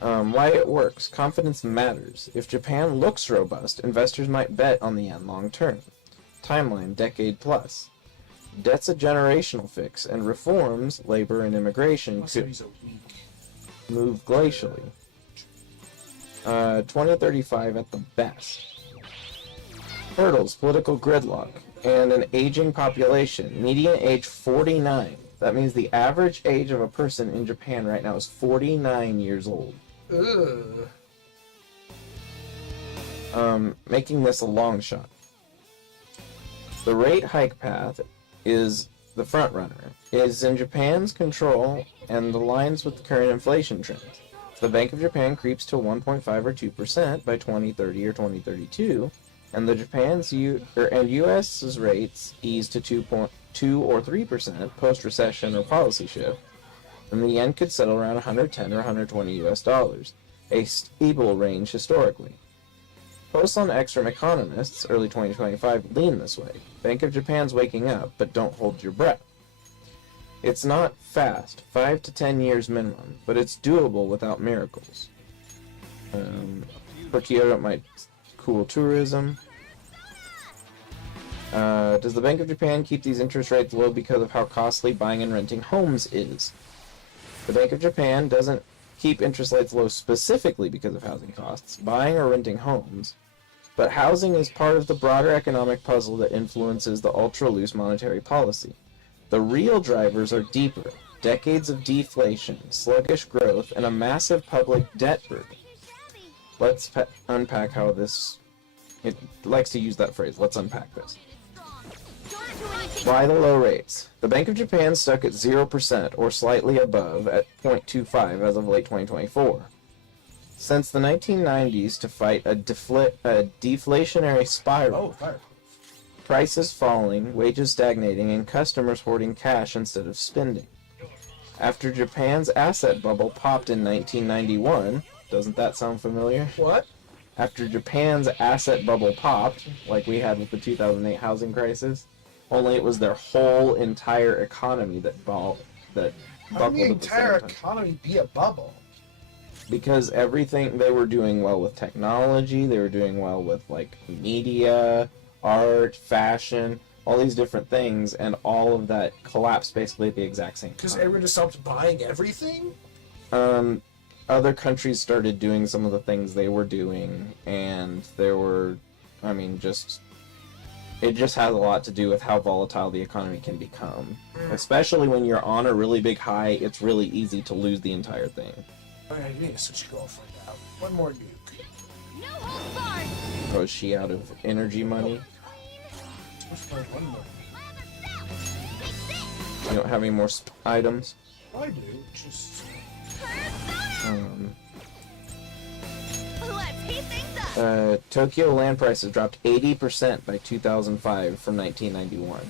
Why it works. Confidence matters. If Japan looks robust, investors might bet on the yen long term. Timeline, decade plus. Debt's a generational fix, and reforms, labor and immigration, could He's so weak. move glacially. 2035 at the best. Hurdles, political gridlock, and an aging population. Median age 49. That means the average age of a person in Japan right now is 49 years old. Ugh. Making this a long shot. The rate hike path is the front runner. It is in Japan's control and aligns with the current inflation trends. If the Bank of Japan creeps to 1.5 or 2% by 2030 or 2032, and the Japan's and U.S.'s rates ease to 2.2 or 3% post-recession or policy shift, then the yen could settle around 110 or 120 U.S. dollars, a stable range historically. Posts on X from economists, early 2025, lean this way. Bank of Japan's waking up, but don't hold your breath. It's not fast, 5 to 10 years minimum, but it's doable without miracles. For Kyoto, it might cool tourism. Does the Bank of Japan keep these interest rates low because of how costly buying and renting homes is? The Bank of Japan doesn't keep interest rates low specifically because of housing costs, buying or renting homes, but housing is part of the broader economic puzzle that influences the ultra-loose monetary policy. The real drivers are deeper: decades of deflation, sluggish growth, and a massive public debt burden. Let's unpack how this... It likes to use that phrase. Let's unpack this. Why the low rates? The Bank of Japan stuck at 0% or slightly above at 0.25 as of late 2024. Since the 1990s, to fight a deflationary spiral, Oh, fire. prices falling, wages stagnating, and customers hoarding cash instead of spending. After Japan's asset bubble popped in 1991, doesn't that sound familiar? What? After Japan's asset bubble popped, like we had with the 2008 housing crisis, only it was their whole entire economy that How buckled can the at the entire same time. economy be a bubble? Because everything, they were doing well with technology, they were doing well with like media, art, fashion, all these different things, and all of that collapsed basically at the exact same Because time. everyone just stopped buying everything? Other countries started doing some of the things they were doing, and there were, it just has a lot to do with how volatile the economy can become. Especially when you're on a really big high, it's really easy to lose the entire thing. Okay, you need to switch your girlfriend out. One more nuke. No holds barred. Oh, is she out of energy money? Switch my one more. You don't have any more items? I do. Just... Let's heat things up. Tokyo land prices dropped 80% by 2005 from 1991.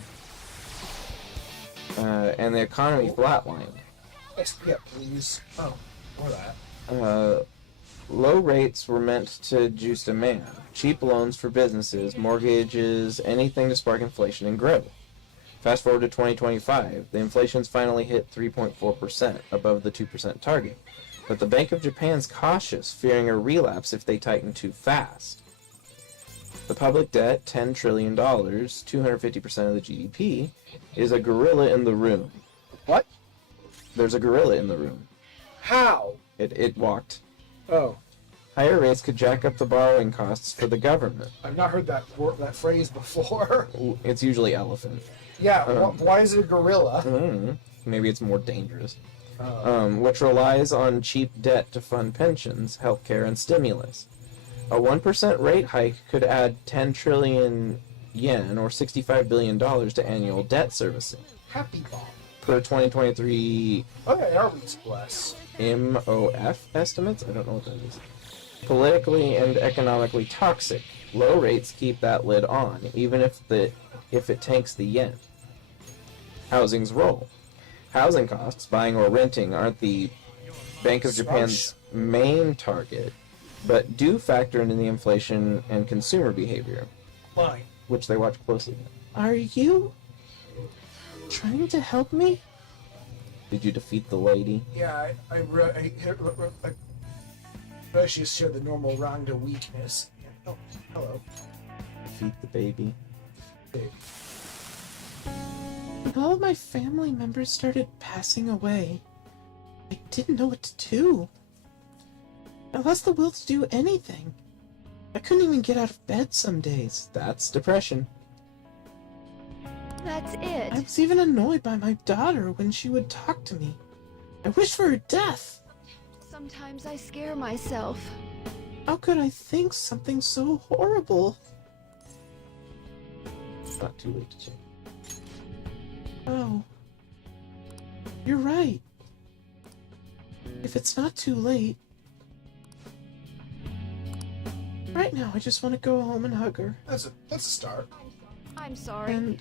And the economy flatlined. Yes, yeah, please. Oh, more of that. Low rates were meant to juice demand. Cheap loans for businesses, mortgages, anything to spark inflation and growth. Fast forward to 2025, the inflation's finally hit 3.4%, above the 2% target. But the Bank of Japan's cautious, fearing a relapse if they tighten too fast. The public debt, $10 trillion, 250% of the GDP, is a gorilla in the room. What? There's a gorilla in the room. How? It walked. Oh. Higher rates could jack up the borrowing costs for the government. I've not heard that phrase before. It's usually elephant. Yeah, why is it a gorilla? Maybe it's more dangerous. Which relies on cheap debt to fund pensions, healthcare, and stimulus. A 1% rate hike could add 10 trillion yen, or $65 billion, to annual debt servicing. Happy bomb. Per 2023 Okay, our week's bless. MOF estimates? I don't know what that is. Politically and economically toxic. Low rates keep that lid on, even if it tanks the yen. Housing's role. Housing costs, buying or renting, aren't the Bank of Japan's main target, but do factor into the inflation and consumer behavior, Fine. which they watch closely. Are you trying to help me? Did you defeat the lady? Yeah, I she just showed the normal Rangda weakness. Oh, hello. Defeat the baby. Baby. When all of my family members started passing away, I didn't know what to do. I lost the will to do anything. I couldn't even get out of bed some days. That's depression. That's I it. was even annoyed by my daughter when she would talk to me. I wished for her death. Sometimes I scare myself. How could I think something so horrible? It's not too late to change. Oh. You're right. If it's not too late. Right now, I just want to go home and hug her. That's a start. I'm sorry. And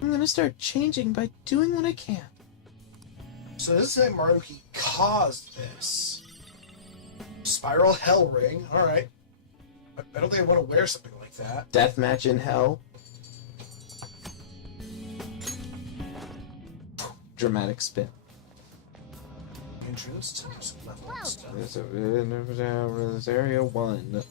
I'm gonna start changing by doing what I can. So this is how Maruki caused this. Spiral Hell Ring. Alright. I don't think I want to wear something like that. Deathmatch in hell. Dramatic spin. Introduced level and stuff. This area 1.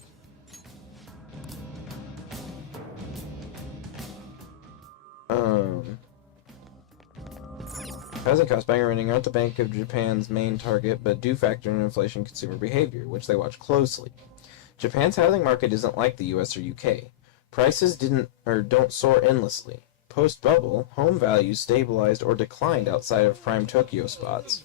Housing costs, buying and renting aren't the Bank of Japan's main target, but do factor in inflation and consumer behavior, which they watch closely. Japan's housing market isn't like the US or UK. Prices don't soar endlessly. Post-bubble, home values stabilized or declined outside of prime Tokyo spots.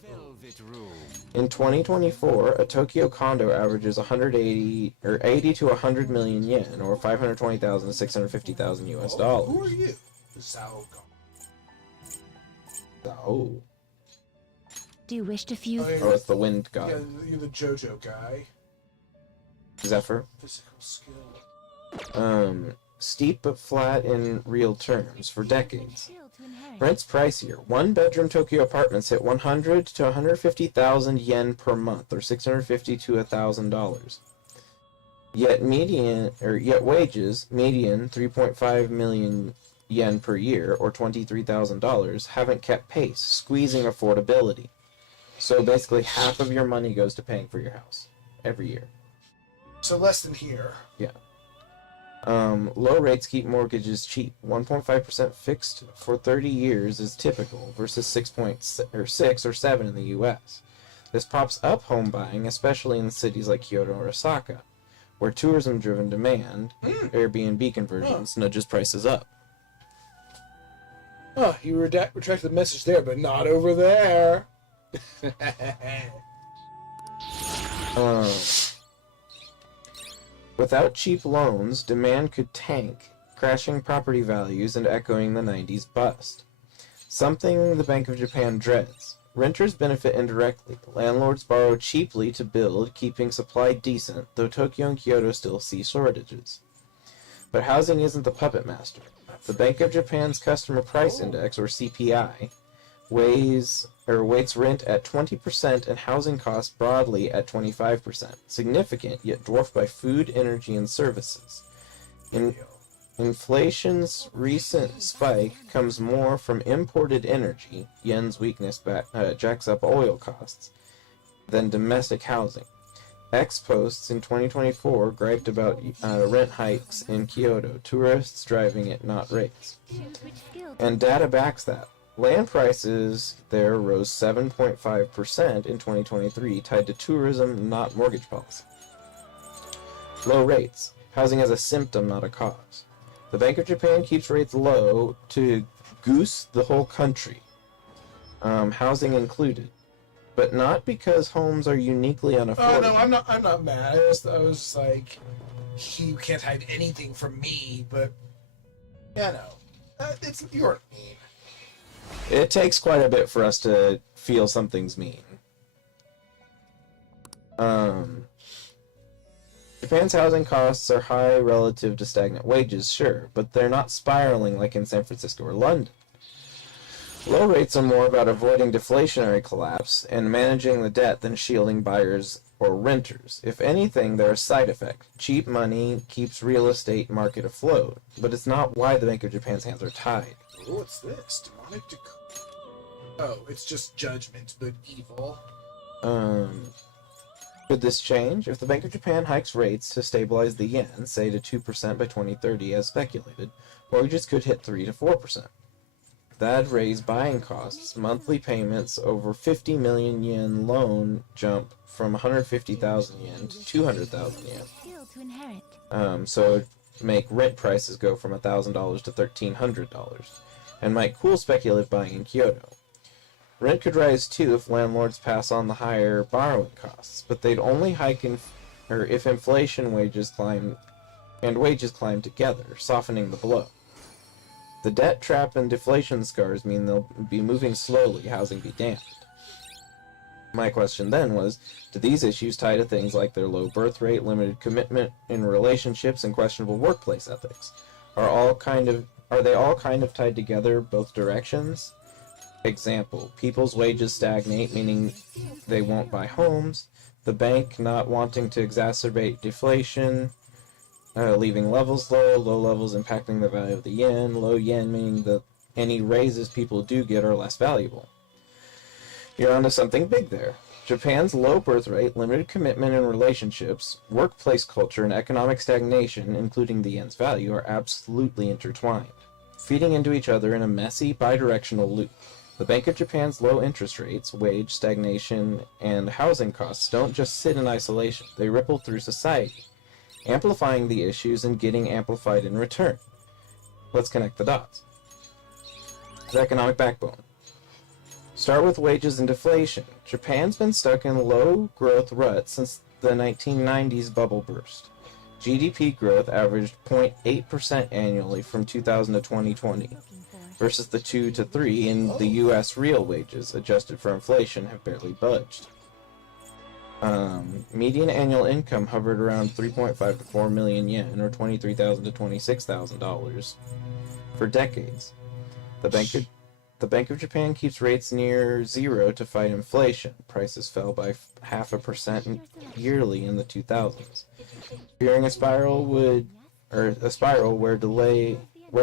In 2024, a Tokyo condo averages 80 to 100 million yen, or 520,000 to 650,000 US dollars. Who are you? Zao. Oh. Do you wish to fuse? Oh, it's the wind Yeah, god. you're the JoJo guy. Zephyr. Physical skill. Steep but flat in real terms for decades. Rent's pricier. One-bedroom Tokyo apartments hit 100 to 150,000 yen per month, or $650 to $1,000. Yet wages, median 3.5 million yen per year, or $23,000, haven't kept pace, squeezing affordability. So basically, half of your money goes to paying for your house every year. So less than here. Yeah. Low rates keep mortgages cheap. 1.5% fixed for 30 years is typical versus 6 or 7 in the U.S. This props up home buying, especially in cities like Kyoto or Osaka, where tourism-driven demand, Airbnb conversions, nudges prices up. Oh, you retracted the message there, but not over there. Without cheap loans, demand could tank, crashing property values and echoing the 90s bust. Something the Bank of Japan dreads. Renters benefit indirectly. Landlords borrow cheaply to build, keeping supply decent, though Tokyo and Kyoto still see shortages. But housing isn't the puppet master. The Bank of Japan's Customer Price Index, or CPI, weights rent at 20% and housing costs broadly at 25%. Significant, yet dwarfed by food, energy, and services. Inflation's recent spike comes more from imported energy, yen's weakness jacks up oil costs, than domestic housing. X-Posts in 2024 griped about rent hikes in Kyoto, tourists driving it, not rates. And data backs that. Land prices there rose 7.5% in 2023, tied to tourism, not mortgage policy. Low rates. Housing as a symptom, not a cause. The Bank of Japan keeps rates low to goose the whole country, housing included, but not because homes are uniquely unaffordable. Oh no, I'm not mad. I was like, you can't hide anything from me, but yeah, no, you're mean. It takes quite a bit for us to feel something's mean. Japan's housing costs are high relative to stagnant wages, sure, but they're not spiraling like in San Francisco or London. Low rates are more about avoiding deflationary collapse and managing the debt than shielding buyers or renters. If anything, they're a side effect. Cheap money keeps real estate market afloat, but it's not why the Bank of Japan's hands are tied. Oh, what's this? Demonic decree. Oh, it's just judgment, but evil. Could this change? If the Bank of Japan hikes rates to stabilize the yen, say to 2% by 2030 as speculated, mortgages could hit 3 to 4%. That'd raise buying costs. Monthly payments over 50 million yen loan jump from 150,000 yen to 200,000 yen. So it'd make rent prices go from $1,000 to $1,300, and might cool speculative buying in Kyoto. Rent could rise too if landlords pass on the higher borrowing costs, but they'd only hike if inflation wages climb together, softening the blow. The debt trap and deflation scars mean they'll be moving slowly, housing be damned. My question then was, do these issues tie to things like their low birth rate, limited commitment in relationships, and questionable workplace ethics? Are they all kind of tied together both directions? Example, people's wages stagnate, meaning they won't buy homes. The bank not wanting to exacerbate deflation, leaving levels low, low levels impacting the value of the yen, low yen meaning that any raises people do get are less valuable. You're onto something big there. Japan's low birth rate, limited commitment in relationships, workplace culture, and economic stagnation, including the yen's value, are absolutely intertwined, feeding into each other in a messy, bidirectional loop. The Bank of Japan's low interest rates, wage stagnation, and housing costs don't just sit in isolation. They ripple through society, amplifying the issues and getting amplified in return. Let's connect the dots. The economic backbone. Start with wages and deflation. Japan's been stuck in low growth rut since the 1990s bubble burst. GDP growth averaged 0.8% annually from 2000 to 2020, versus the 2 to 3 in the U.S. real wages, adjusted for inflation, have barely budged. Median annual income hovered around 3.5 to 4 million yen, or $23,000 to $26,000, for decades. The Bank of Japan keeps rates near zero to fight inflation. Prices fell by 0.5% yearly in the 2000s. Fearing a spiral where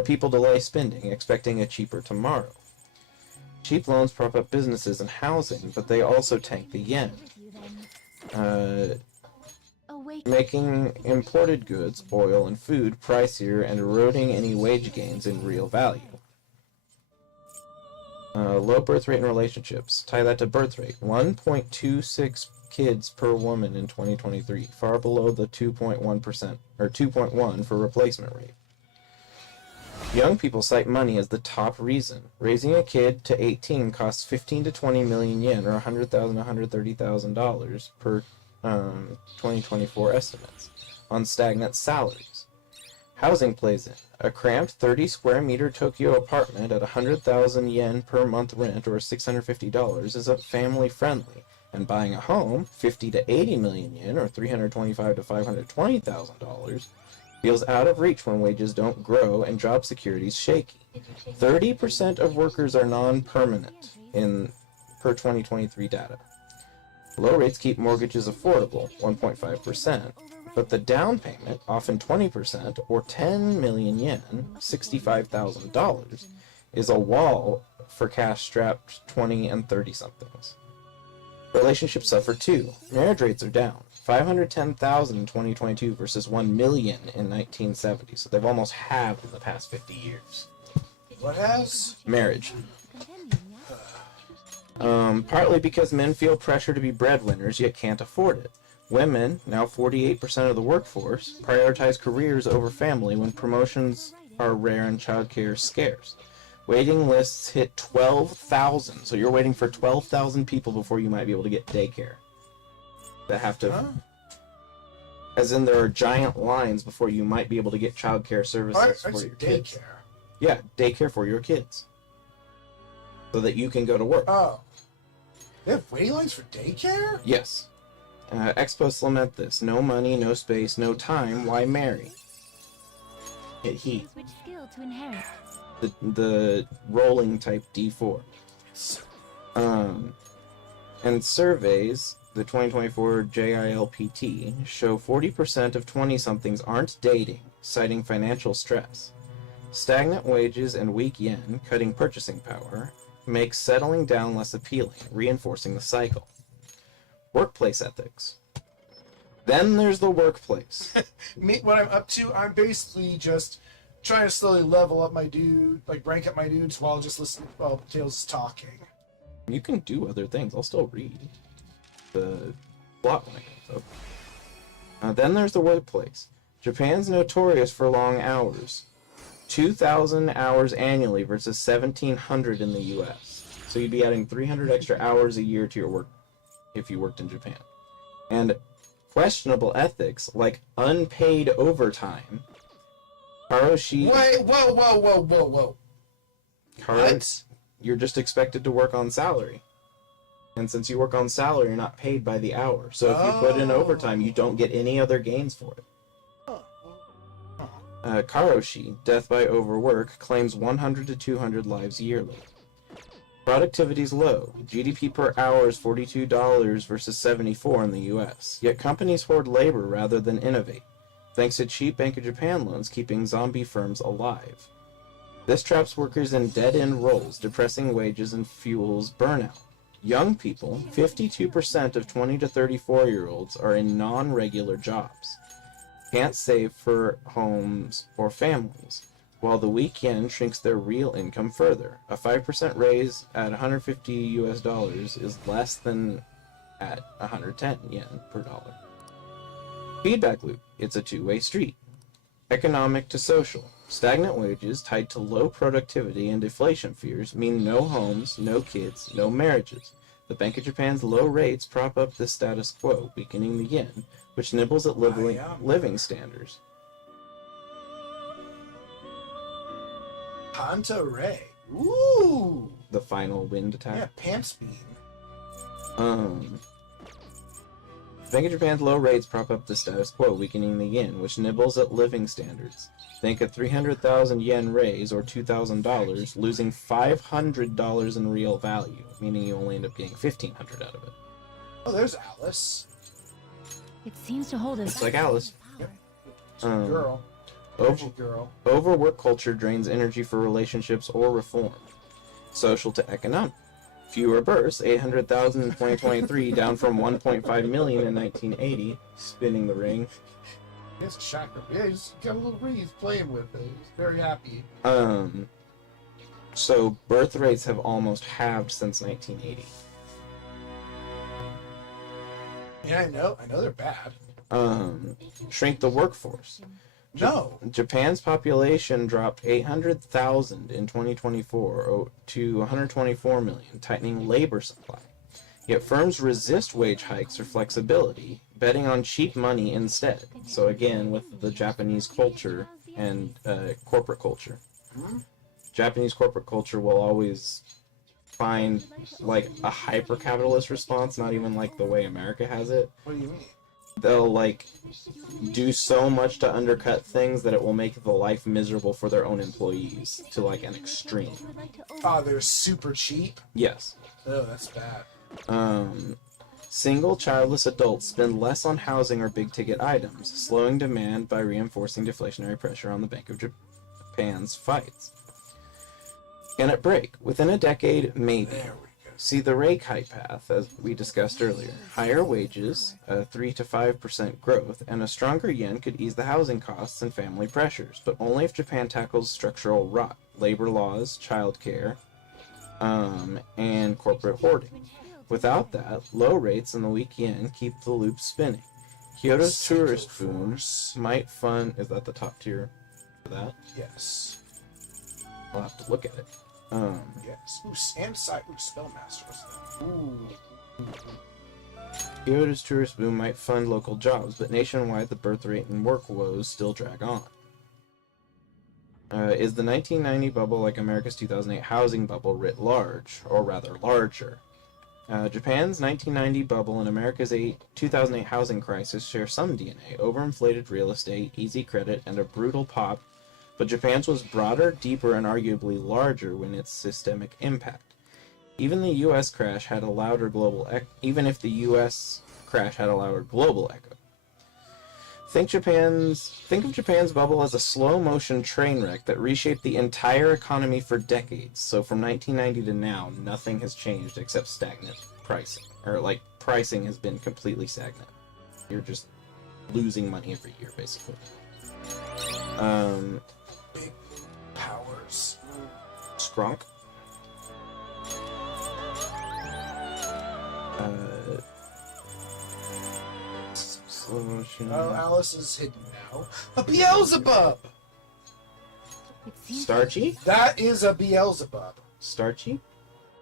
people delay spending, expecting a cheaper tomorrow. Cheap loans prop up businesses and housing, but they also tank the yen, making imported goods, oil, and food pricier and eroding any wage gains in real value. Low birth rate in relationships. Tie that to birth rate. 1.26 kids per woman in 2023, far below the 2.1% or 2.1 for replacement rate. Young people cite money as the top reason. Raising a kid to 18 costs 15 to 20 million yen, or $100,000 to $130,000 per 2024 estimates, on stagnant salaries. Housing plays in. A cramped 30 square meter Tokyo apartment at 100,000 yen per month rent, or $650, is family friendly, and buying a home, 50 to 80 million yen, or $325 to $520,000, feels out of reach when wages don't grow and job security is shaky. 30% of workers are non-permanent per 2023 data. Low rates keep mortgages affordable, 1.5%, but the down payment, often 20%, or 10 million yen, $65,000, is a wall for cash-strapped 20 and 30-somethings. Relationships suffer too. Marriage rates are down. 510,000 in 2022 versus 1 million in 1970, so they've almost halved in the past 50 years. What has? Marriage. Partly because men feel pressure to be breadwinners yet can't afford it. Women, now 48% of the workforce, prioritize careers over family when promotions are rare and childcare scarce. Waiting lists hit 12,000, so you're waiting for 12,000 people before you might be able to get daycare. That have to... Huh? As in, there are giant lines before you might be able to get childcare services for your kids. Daycare. Yeah, daycare for your kids. So that you can go to work. Oh. They have waiting lines for daycare? Yes. Ex-posts lament this. No money, no space, no time. Why marry? Hit heat. Choose which skill to inherit. The rolling type D4. And surveys, the 2024 JILPT, show 40% of 20-somethings aren't dating, citing financial stress. Stagnant wages and weak yen, cutting purchasing power, makes settling down less appealing, reinforcing the cycle. Workplace ethics. Then there's the workplace. What I'm up to, I'm basically just trying to slowly level up my dude, like rank up my dudes while just listening while Tails is talking. You can do other things. I'll still read the plot when it comes up. Then there's the workplace. Japan's notorious for long hours. 2,000 hours annually versus 1,700 in the U.S. So you'd be adding 300 extra hours a year to your work if you worked in Japan. And questionable ethics like unpaid overtime. Karoshi... Wait, whoa. What? You're just expected to work on salary. And since you work on salary, you're not paid by the hour. So if you put in overtime, you don't get any other gains for it. Karoshi, death by overwork, claims 100 to 200 lives yearly. Productivity's low. GDP per hour is $42 versus $74 in the US. Yet companies hoard labor rather than innovate, thanks to cheap Bank of Japan loans keeping zombie firms alive. This traps workers in dead-end roles, depressing wages and fuels burnout. Young people, 52% of 20 to 34-year-olds, are in non-regular jobs. Can't save for homes or families, while the weak yen shrinks their real income further. A 5% raise at 150 US dollars is less than at 110 yen per dollar. Feedback loop. It's a two-way street. Economic to social. Stagnant wages tied to low productivity and deflation fears mean no homes, no kids, no marriages. The Bank of Japan's low rates prop up the status quo, weakening the yen, which nibbles at living standards. Panta Ray. Ooh! The final wind Yeah, attack. pants beam. Bank of Japan's low rates prop up the status quo, weakening the yen, which nibbles at living standards. Think a 300,000 yen raise, or $2,000, losing $500 in real value, meaning you only end up getting $1,500 out of it. Oh, there's Alice. It seems to hold us. It's like Alice. It's a girl. Over- Energy girl. Overwork culture drains energy for relationships or reform. Social to economic. Fewer births, 800,000 in 2023, down from 1.5 million in 1980. Spinning the ring. It's a chakra. Yeah, he's got a little ring he's playing with it. He's very happy. So birth rates have almost halved since 1980. Yeah, I know they're bad. Shrink the workforce. No. Japan's population dropped 800,000 in 2024 to 124 million, tightening labor supply. Yet firms resist wage hikes or flexibility, betting on cheap money instead. So again, with the Japanese culture and corporate culture. Japanese corporate culture will always find like a hyper-capitalist response, not even like the way America has it. What do you mean? They'll like do so much to undercut things that it will make the life miserable for their own employees to like an extreme. Oh, they're super cheap? Yes. Oh, that's bad. Single childless adults spend less on housing or big ticket items, slowing demand by reinforcing deflationary pressure on the Bank of Japan's fights. Can it break? Within a decade, maybe. There we go. See the Reikai path, as we discussed earlier. Higher wages, 3 to 5% growth, and a stronger yen could ease the housing costs and family pressures, but only if Japan tackles structural rot, labor laws, childcare, and corporate hoarding. Without that, low rates and the weak yen keep the loop spinning. Kyoto's Central tourist boom Force. might fund. Is that the top tier for that? Yes. I'll have to look at it. Yes. Ooh, and side. Ooh, Spellmaster. What's that? Ooh. Kyoto's tourist boom might fund local jobs, but nationwide the birth rate and work woes still drag on. Is the 1990 bubble like America's 2008 housing bubble writ large, or rather larger? Japan's 1990 bubble and America's 2008 housing crisis share some DNA, overinflated real estate, easy credit, and a brutal pop, but Japan's was broader, deeper, and arguably larger when its systemic impact. Even the U.S. crash had a louder global even if the U.S. crash had a louder global echo. Think of Japan's bubble as a slow-motion train wreck that reshaped the entire economy for decades. So from 1990 to now, nothing has changed except stagnant pricing. Or, like, pricing has been completely stagnant. You're just losing money every year, basically. Big powers. Skronk. Slow motion. Oh, Alice is hidden now. A Beelzebub! It seems Starchy? That is a Beelzebub. Starchy?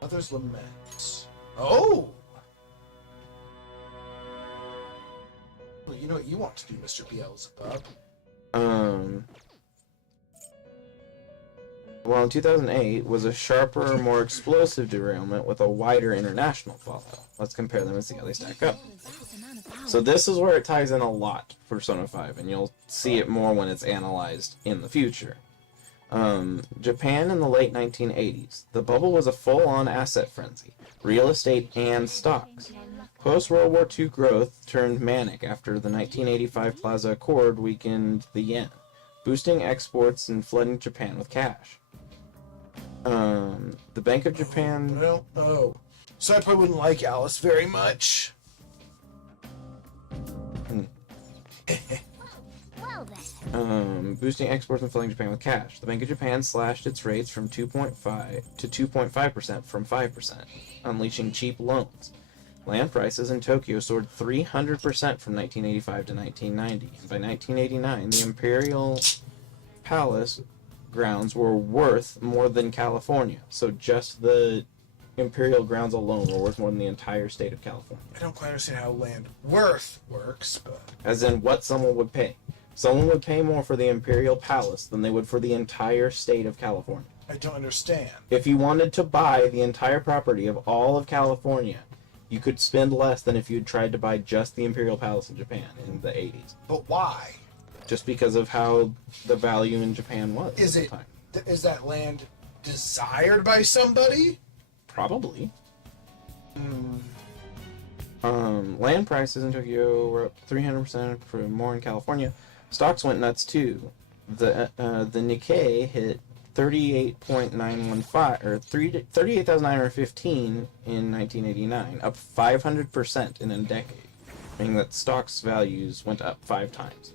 Mother's Lament. Oh! Well, you know what you want to do, Mr. Beelzebub. Well, in 2008 was a sharper, more explosive derailment with a wider international fallout. Let's compare them and see how they stack up. So this is where it ties in a lot for Persona 5, and you'll see it more when it's analyzed in the future. Japan in the late 1980s. The bubble was a full-on asset frenzy, real estate and stocks. Post-World War II growth turned manic after the 1985 Plaza Accord weakened the yen, boosting exports and flooding Japan with cash. The Bank of Japan... I don't know. So I probably wouldn't like Alice very much. well then. Boosting exports and flooding Japan with cash. The Bank of Japan slashed its rates from 2.5 to 2.5% from 5%, unleashing cheap loans. Land prices in Tokyo soared 300% from 1985 to 1990, and by 1989, the Imperial Palace grounds were worth more than California. So just the Imperial grounds alone were worth more than the entire state of California. I don't quite understand how land worth works, but... As in what someone would pay. Someone would pay more for the Imperial Palace than they would for the entire state of California. I don't understand. If you wanted to buy the entire property of all of California, you could spend less than if you'd tried to buy just the Imperial Palace in Japan in the 80s. But why? Just because of how the value in Japan was Is at it? the time. Is that land desired by somebody? Probably. Land prices in Tokyo were up 300% for more in California. Stocks went nuts too. The Nikkei hit 38.915 or 38,915 in 1989, up 500% in a decade, meaning that stocks values went up 5 times.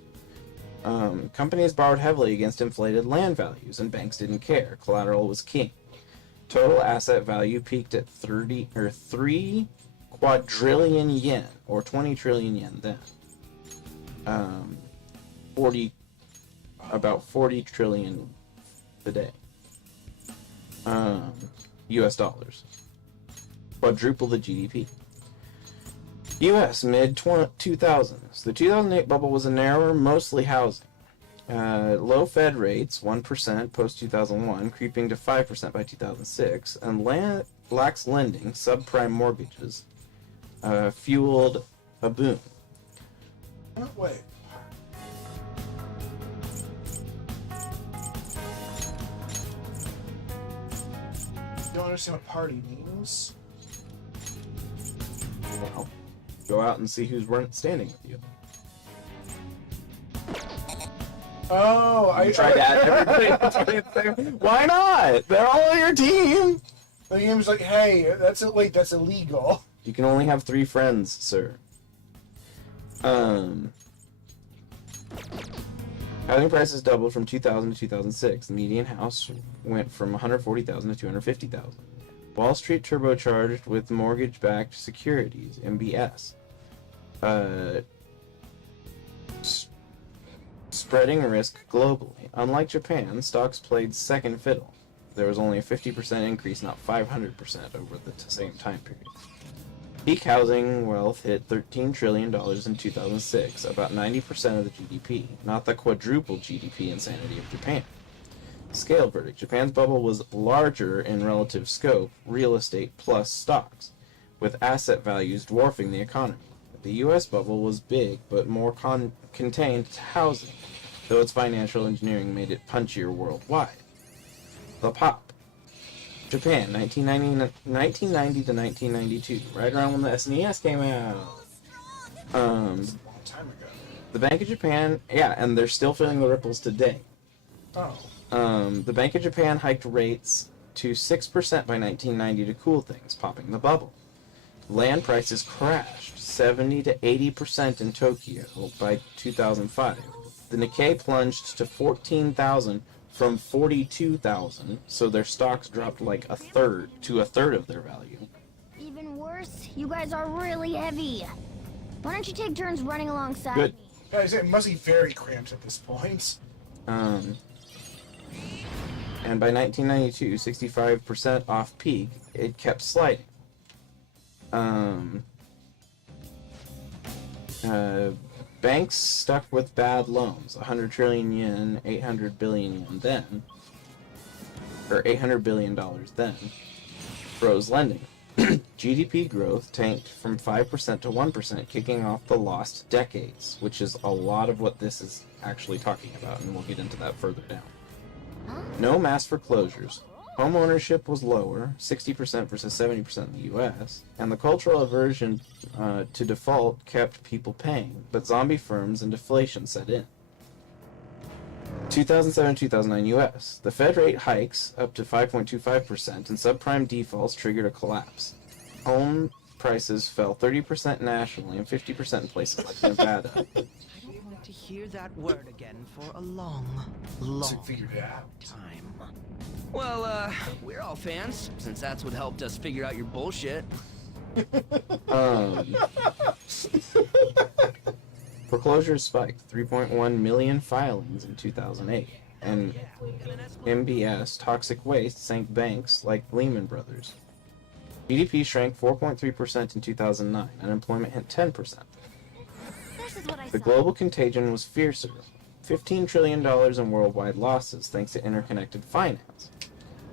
Companies borrowed heavily against inflated land values, and banks didn't care. Collateral was king. Total asset value peaked at 3 quadrillion yen, or 20 trillion yen then. About 40 trillion today. US dollars. Quadruple the GDP. US mid-2000s. The 2008 bubble was a narrower, mostly housing. Low Fed rates, 1% post-2001, creeping to 5% by 2006, and lax lending, subprime mortgages, fueled a boom. Oh, wait. You don't understand what party means? Well, go out and see who's standing with you. Oh, I Try that. Everybody, why not? They're all on your team. The game's like, hey, that's illegal. You can only have 3 friends, sir. Housing prices doubled from 2000 to 2006. The median house went from 140,000 to 250,000. Wall Street turbocharged with mortgage-backed securities (MBS). spreading risk globally. Unlike Japan, stocks played second fiddle. There was only a 50% increase, not 500% over the same time period. Peak housing wealth hit $13 trillion in 2006, about 90% of the GDP, not the quadruple GDP insanity of Japan. Scale verdict. Japan's bubble was larger in relative scope, real estate plus stocks, with asset values dwarfing the economy. The US bubble was big, but more contained to housing, though its financial engineering made it punchier worldwide. The pop. Japan, 1990 to 1992, right around when the SNES came out. A long time ago. The Bank of Japan, yeah, and they're still feeling the ripples today. Oh. The Bank of Japan hiked rates to 6% by 1990 to cool things, popping the bubble. Land prices crashed 70 to 80% in Tokyo by 2005. The Nikkei plunged to 14,000 from 42,000, so their stocks dropped like a third of their value. Even worse, you guys are really heavy. Why don't you take turns running alongside Good. me? Guys, it must be very cramped at this point. And by 1992, 65% off peak, it kept sliding. Banks stuck with bad loans, 100 trillion yen, 800 billion yen then, or $800 billion then, froze lending. GDP growth tanked from 5% to 1%, kicking off the lost decades, which is a lot of what this is actually talking about, and we'll get into that further down. No mass foreclosures. Home ownership was lower, 60% versus 70% in the US, and the cultural aversion to default kept people paying, but zombie firms and deflation set in. 2007-2009 US. The Fed rate hikes up to 5.25%, and subprime defaults triggered a collapse. Home prices fell 30% nationally and 50% in places like Nevada. I don't want to hear that word again for a long, So long figured it out. time. Well, we're all fans, since that's what helped us figure out your bullshit. Foreclosures spiked, 3.1 million filings in 2008, and MBS toxic waste sank banks like Lehman Brothers. GDP shrank 4.3% in 2009. Unemployment hit 10%. This is what I The saw. global contagion was fiercer. $15 trillion in worldwide losses thanks to interconnected finance.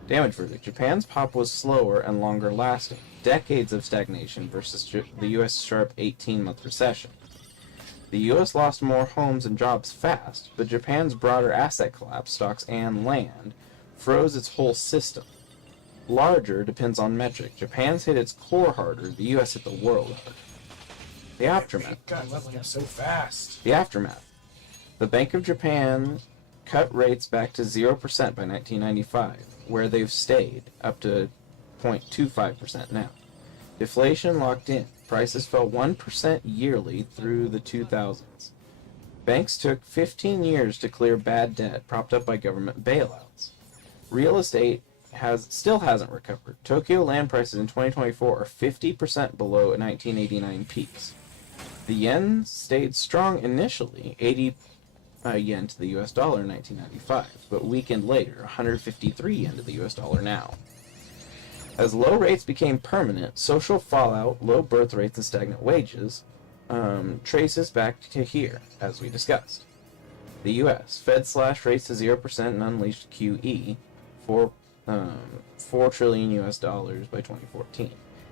Damage verdict. Japan's pop was slower and longer lasting. Decades of stagnation versus the US sharp 18-month recession. The US lost more homes and jobs fast, but Japan's broader asset collapse, stocks and land, froze its whole system. Larger depends on metric. Japan's hit its core harder, the US hit the world harder. The aftermath. God, leveling up so fast. The aftermath. The Bank of Japan cut rates back to 0% by 1995, where they've stayed, up to 0.25% now. Deflation locked in. Prices fell 1% yearly through the 2000s. Banks took 15 years to clear bad debt propped up by government bailouts. Real estate still hasn't recovered. Tokyo land prices in 2024 are 50% below 1989 peaks. The yen stayed strong initially, 80 yen to the US dollar in 1995, but weakened later, 153 yen to the US dollar now. As low rates became permanent, social fallout, low birth rates, and stagnant wages traces back to here, as we discussed. The US, Fed slashed rates to 0% and unleashed QE, 4 trillion US dollars by 2014.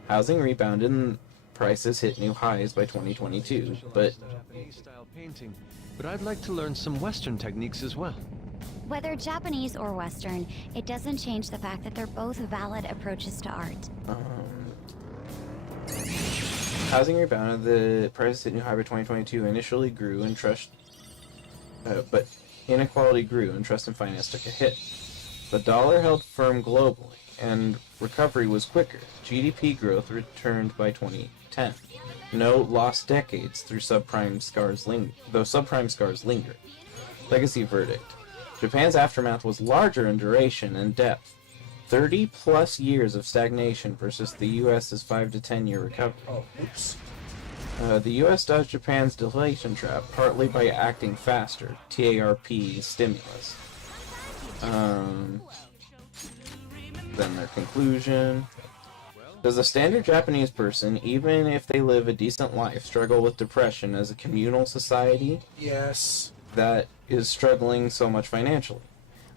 Housing rebounded and prices hit new highs by 2022, but Japanese-style painting, but I'd like to learn some Western techniques as well. Whether Japanese or Western, it doesn't change the fact that they're both valid approaches to art. housing rebounded. The prices hit new high by 2022. Initially grew and trust, but inequality grew and trust and finance took a hit. The dollar held firm globally, and recovery was quicker. GDP growth returned by 2010. No lost decades though subprime scars linger. Legacy verdict. Japan's aftermath was larger in duration and depth. 30 plus years of stagnation versus the US's 5 to 10 year recovery. Oh, oops. The U.S. dodged Japan's deflation trap partly by acting faster. TARP stimulus. Then their conclusion. Does a standard Japanese person, even if they live a decent life, struggle with depression as a communal society Yes. that is struggling so much financially?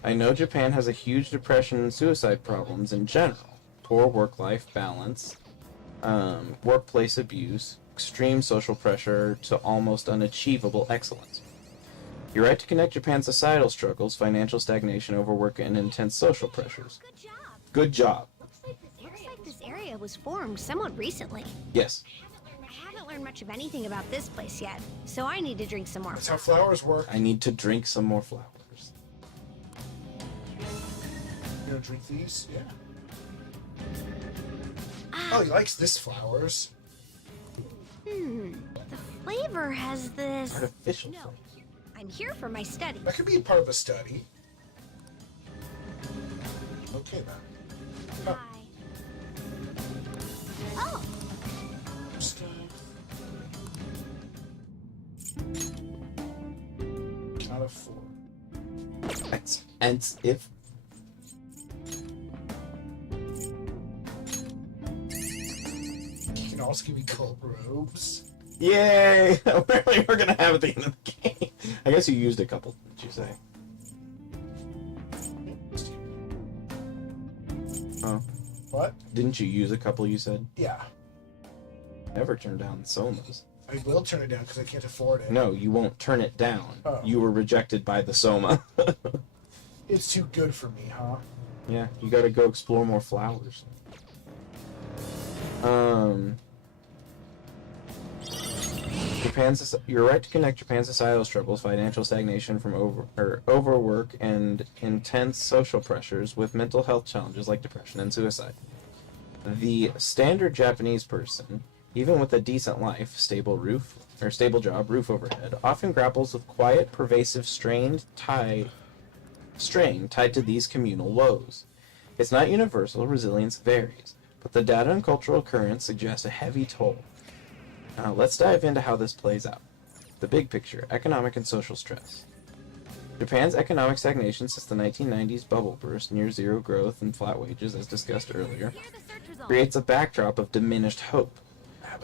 I know Japan has a huge depression and suicide problems in general. Poor work-life balance, workplace abuse, extreme social pressure to almost unachievable excellence. You're right to connect Japan's societal struggles, financial stagnation, overwork, and intense social pressures. Good job. Good job. Looks like this area was formed somewhat recently. Yes. I haven't learned much of anything about this place yet, so I need to drink some more. That's how flowers work. I need to drink some more flowers. You gonna drink these? Yeah. Oh, he likes this flowers. The flavor has this... Artificial No, flavor. I'm here for my study. That could be part of a study. Okay, then. Bye. Oh, Count of 4. And if You can also give me cult robes. yay! Apparently we're gonna have at the end of the game. I guess you used a couple, did you say? Oh. What? Didn't you use a couple, you said? Yeah. Never turn down Somas. I will turn it down because I can't afford it. No, you won't turn it down. Oh. You were rejected by the Soma. It's too good for me, huh? Yeah, you gotta go explore more flowers. You're right to connect Japan's societal struggles, financial stagnation from overwork, and intense social pressures with mental health challenges like depression and suicide. The standard Japanese person, even with a decent life, stable job, roof overhead, often grapples with quiet, pervasive strain tied to these communal woes. It's not universal, resilience varies, but the data and cultural currents suggest a heavy toll. Now, let's dive into how this plays out. The big picture, economic and social stress. Japan's economic stagnation since the 1990s bubble burst, near zero growth and flat wages, as discussed earlier, creates a backdrop of diminished hope.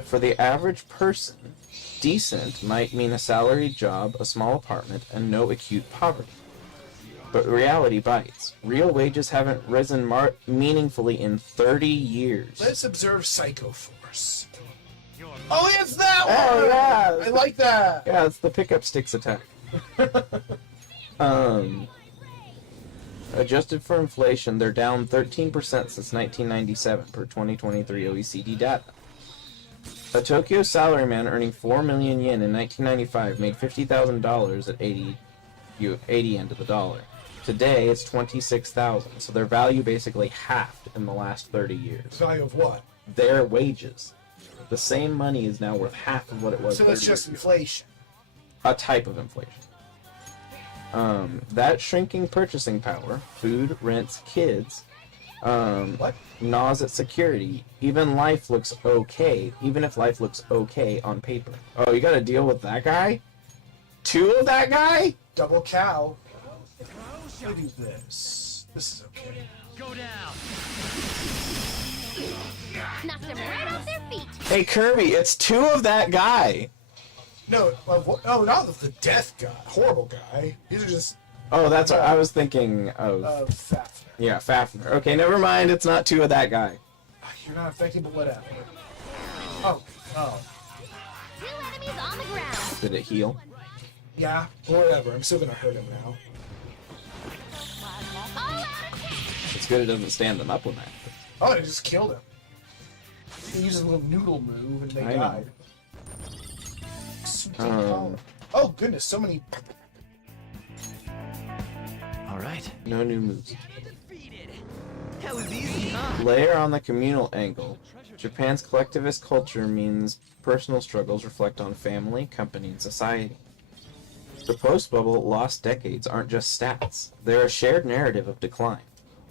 For the average person, decent might mean a salaried job, a small apartment, and no acute poverty. But reality bites. Real wages haven't risen meaningfully in 30 years. Let's observe Psycho Force. Oh, it's that one! Oh, yeah! I like that! Yeah, it's the pickup sticks attack. Adjusted for inflation, they're down 13% since 1997 per 2023 OECD data. A Tokyo salaryman earning 4 million yen in 1995 made $50,000 at 80 yen to the dollar. Today, it's 26,000, so their value basically halved in the last 30 years. Value of what? Their wages. The same money is now worth half of what it was. So 30 that's just years ago. inflation. A type of inflation. That shrinking purchasing power, food, rents, kids, gnaws at security. Even if life looks okay on paper. Oh, you gotta deal with that guy? 2 of that guy? Double cow. Let me do this. This is okay. knocked them right off their feet. Hey Kirby, it's 2 of that guy. No, not the death guy. Horrible guy. These are just Oh, that's what I was thinking of. Fafnir. Yeah, Fafnir. Okay, never mind. It's not 2 of that guy. You're not affected, but whatever. Oh. 2 enemies on the ground. Did it heal? Yeah, whatever. I'm still gonna hurt him now. All out attack. It's good it doesn't stand them up when that. Oh, I just killed him. He used a little noodle move and they I know. died. Oh goodness, so many. All right. No new moves. That was easy, huh? Layer on the communal angle. Japan's collectivist culture means personal struggles reflect on family, company, and society. The post-bubble lost decades aren't just stats. They're a shared narrative of decline.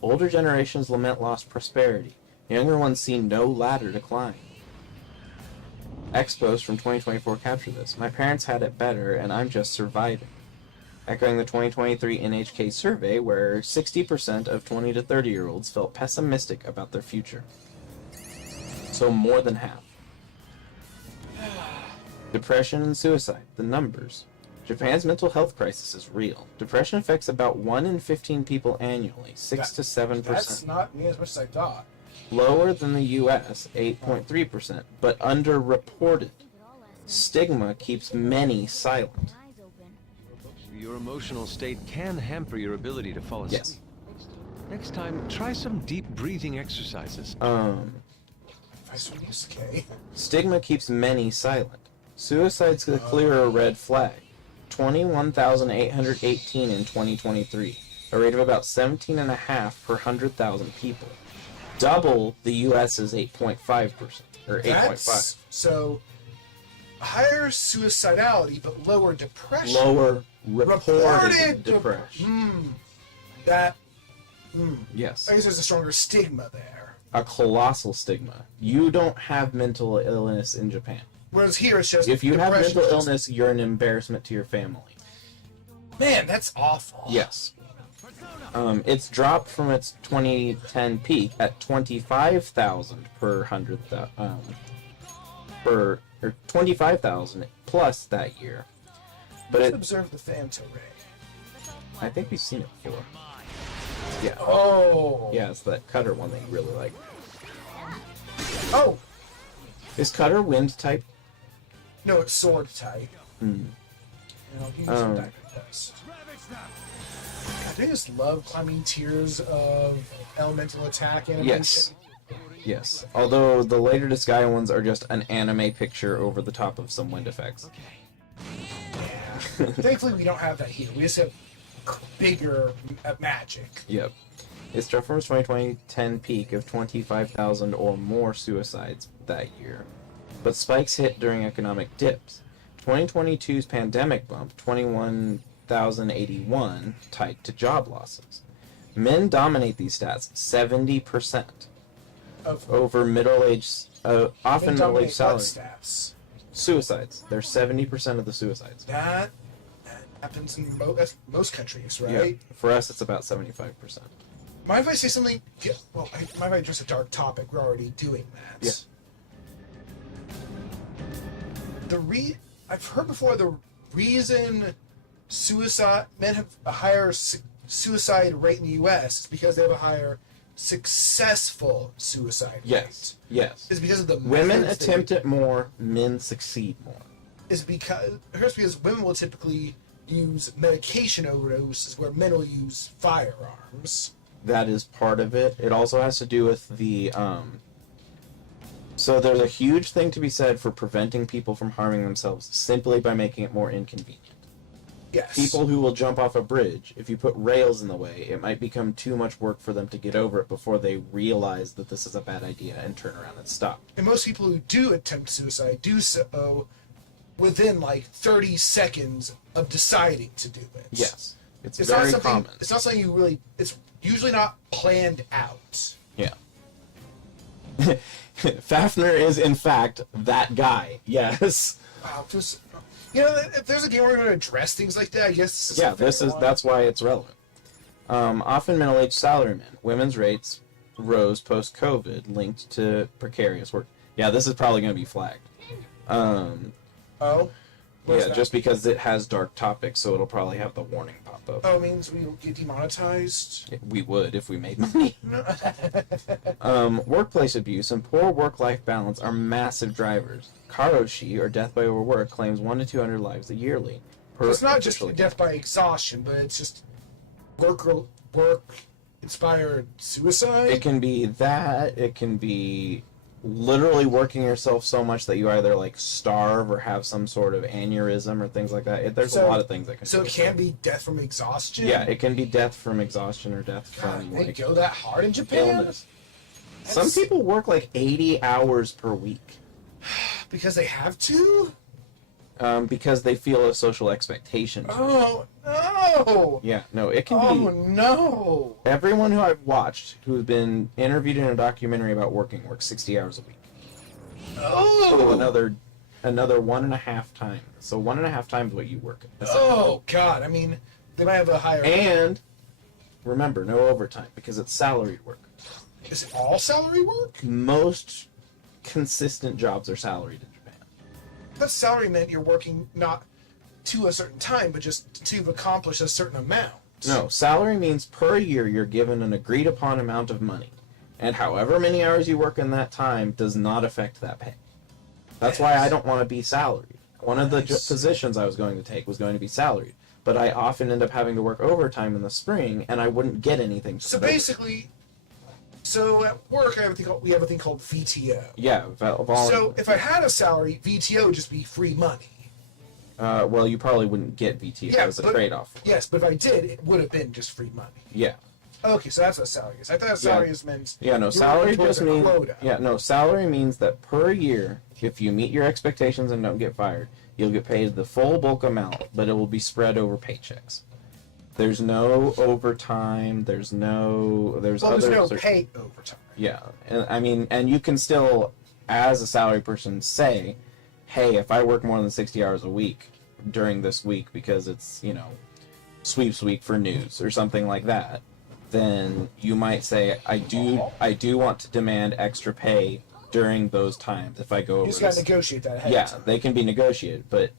Older generations lament lost prosperity. Younger ones see no ladder to climb. Expos from 2024 capture this. My parents had it better, and I'm just surviving. Echoing the 2023 NHK survey, where 60% of 20 to 30-year-olds felt pessimistic about their future. So more than half. Depression and suicide, the numbers. Japan's mental health crisis is real. Depression affects about 1 in 15 people annually, 6 to 7%. That's not near as much as I thought. Lower than the US, 8.3%, but underreported. Stigma keeps many silent. Your emotional state can hamper your ability to fall asleep. Yes. Next time, try some deep breathing exercises. Okay. Stigma keeps many silent. Suicide's the clearer red flag. 21,818 in 2023, a rate of about 17.5 per 100,000 people. Double the US's 8.5%, or 8.5. So higher suicidality, but lower depression. Lower reported depression. Yes. I guess there's a stronger stigma there. A colossal stigma. You don't have mental illness in Japan. Whereas here it's just If you have depression mental is just- illness, you're an embarrassment to your family. Man, that's awful. Yes. It's dropped from its 2010 peak at 25,000 per 100,000, or 25,000 plus that year. But Let's it, observe the Phantom Ray. I think we've seen it before. Yeah. Oh. Yeah, it's that Cutter one that you really like. Oh. Is Cutter wind type? No, it's sword type. And I'll give you some diamond dust. God, I just love climbing tiers of elemental attack animation. Yes. Yes. Although the later Disgaea ones are just an anime picture over the top of some wind effects. Thankfully, we don't have that here. We just have bigger magic. Yep. It's dropped from its 2010 peak of 25,000 or more suicides that year. But spikes hit during economic dips. 2022's pandemic bump, 21,081, tied to job losses. Men dominate these stats, 70%. Over middle-aged, often middle-aged salary. Stats. Suicides. They're 70% of the suicides. That happens in most countries, right? Yeah. For us, it's about 75%. Mind if I say something? Well, mind if I address a dark topic? We're already doing that. Yeah. I've heard before the reason men have a higher suicide rate in the U.S. is because they have a higher successful suicide Yes. rate. Yes. Is because of the Women methods attempt it more, men succeed more. Is because women will typically use medication overdoses where men will use firearms. That is part of it. It also has to do with the so there's a huge thing to be said for preventing people from harming themselves simply by making it more inconvenient. Yes. People who will jump off a bridge, if you put rails in the way, it might become too much work for them to get over it before they realize that this is a bad idea and turn around and stop. And most people who do attempt suicide do so within like 30 seconds of deciding to do it. Yes. It's It's very not something. common. It's not something you really. It's usually not planned out. Yeah. Fafnir is, in fact, that guy. Yes. Wow, just if there's a game where we're going to address things like that, I guess this is Yeah, a fair one. that's why it's relevant. Often middle-aged salarymen. Women's rates rose post-COVID, linked to precarious work. Yeah, this is probably going to be flagged. Oh. What's Yeah, that? just because it has dark topics, so it'll probably have the warning pop up. Oh, it means we will get demonetized. We would if we made money. Workplace abuse and poor work-life balance are massive drivers. Karoshi, or death by overwork, claims 1 to 200 lives yearly. It's not just official death by exhaustion, but it's just work-inspired suicide. It can be that. It can be literally working yourself so much that you either like starve or have some sort of aneurysm or things like that. There's a lot of things that can. So it can be death from exhaustion. Yeah, it can be death from exhaustion or death God, from they like go that hard in Japan. illness. Some people work like 80 hours per week Because they have to. because they feel a social expectation. Oh no! Yeah, no, it can Oh be. no! Everyone who I've watched who's been interviewed in a documentary about works 60 hours a week. So Oh! another another 1.5 times. So 1.5 times what you work. Oh God! I mean, they might have a higher. And remember, no overtime because it's salaried work. Is it all salary work? Most consistent jobs are salaried in Japan. That salary meant you're working not to a certain time, but just to accomplish a certain amount. No, salary means per year you're given an agreed upon amount of money, and however many hours you work in that time does not affect that pay. That's why I don't want to be salaried. One of the positions I was going to take was going to be salaried, but I often end up having to work overtime in the spring, and I wouldn't get anything. So basically, at work we have a thing called VTO. Yeah, So if I had a salary, VTO would just be free money. well, you probably wouldn't get VTO as a trade-off. Yes, but if I did, it would have been just free money. Yeah. Okay, so that's what salary is. I thought salary meant Salary just means quota. Salary means that per year, if you meet your expectations and don't get fired, you'll get paid the full bulk amount, but it will be spread over paychecks. There's no overtime. There's no pay overtime. Yeah, and I mean, and you can still, as a salary person, say, hey, if I work more than 60 hours a week during this week because it's, sweeps week for news or something like that, then you might say, I do want to demand extra pay during those times if I go over. You just gotta negotiate that ahead. Yeah, they can be negotiated, but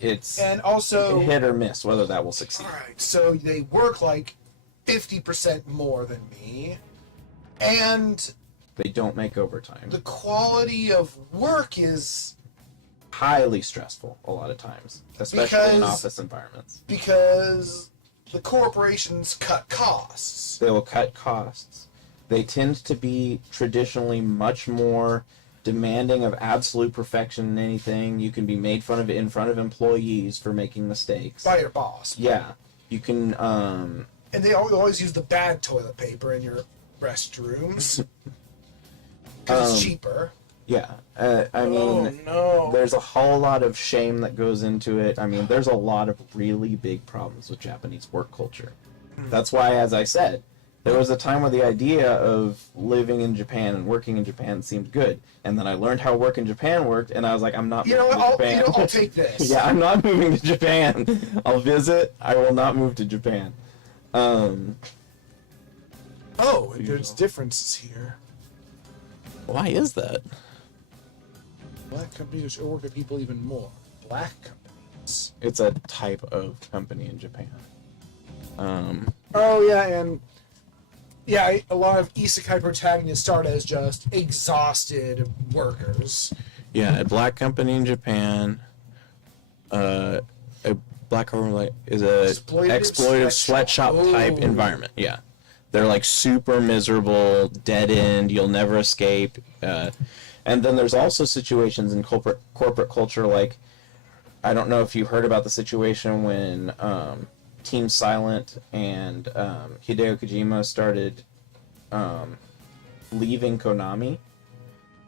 it's and also hit or miss whether that will succeed. Alright, so they work like 50% more than me, and they don't make overtime. The quality of work is highly stressful a lot of times, especially in office environments. Because the corporations cut costs. They will cut costs. They tend to be traditionally much more demanding of absolute perfection in anything. You can be made fun of in front of employees for making mistakes. By your boss. Yeah. You can, And they always use the bad toilet paper in your restrooms. Because it's cheaper. Yeah. I mean, there's a whole lot of shame that goes into it. I mean, there's a lot of really big problems with Japanese work culture. That's why, as I said, there was a time where the idea of living in Japan and working in Japan seemed good. And then I learned how work in Japan worked, and I was like, I'm not moving to Japan. I'll take this. Yeah, I'm not moving to Japan. I'll visit. I will not move to Japan. There's differences here. Why is that? Black companies work at people even more. Black companies. It's a type of company in Japan. A lot of isekai protagonists start as just exhausted workers. Yeah, a black company in Japan. A black company is a exploitative sweatshop type environment. Yeah, they're like super miserable, dead end. You'll never escape. And then there's also situations in corporate culture, like, I don't know if you heard about the situation when Team Silent and Hideo Kojima started leaving Konami,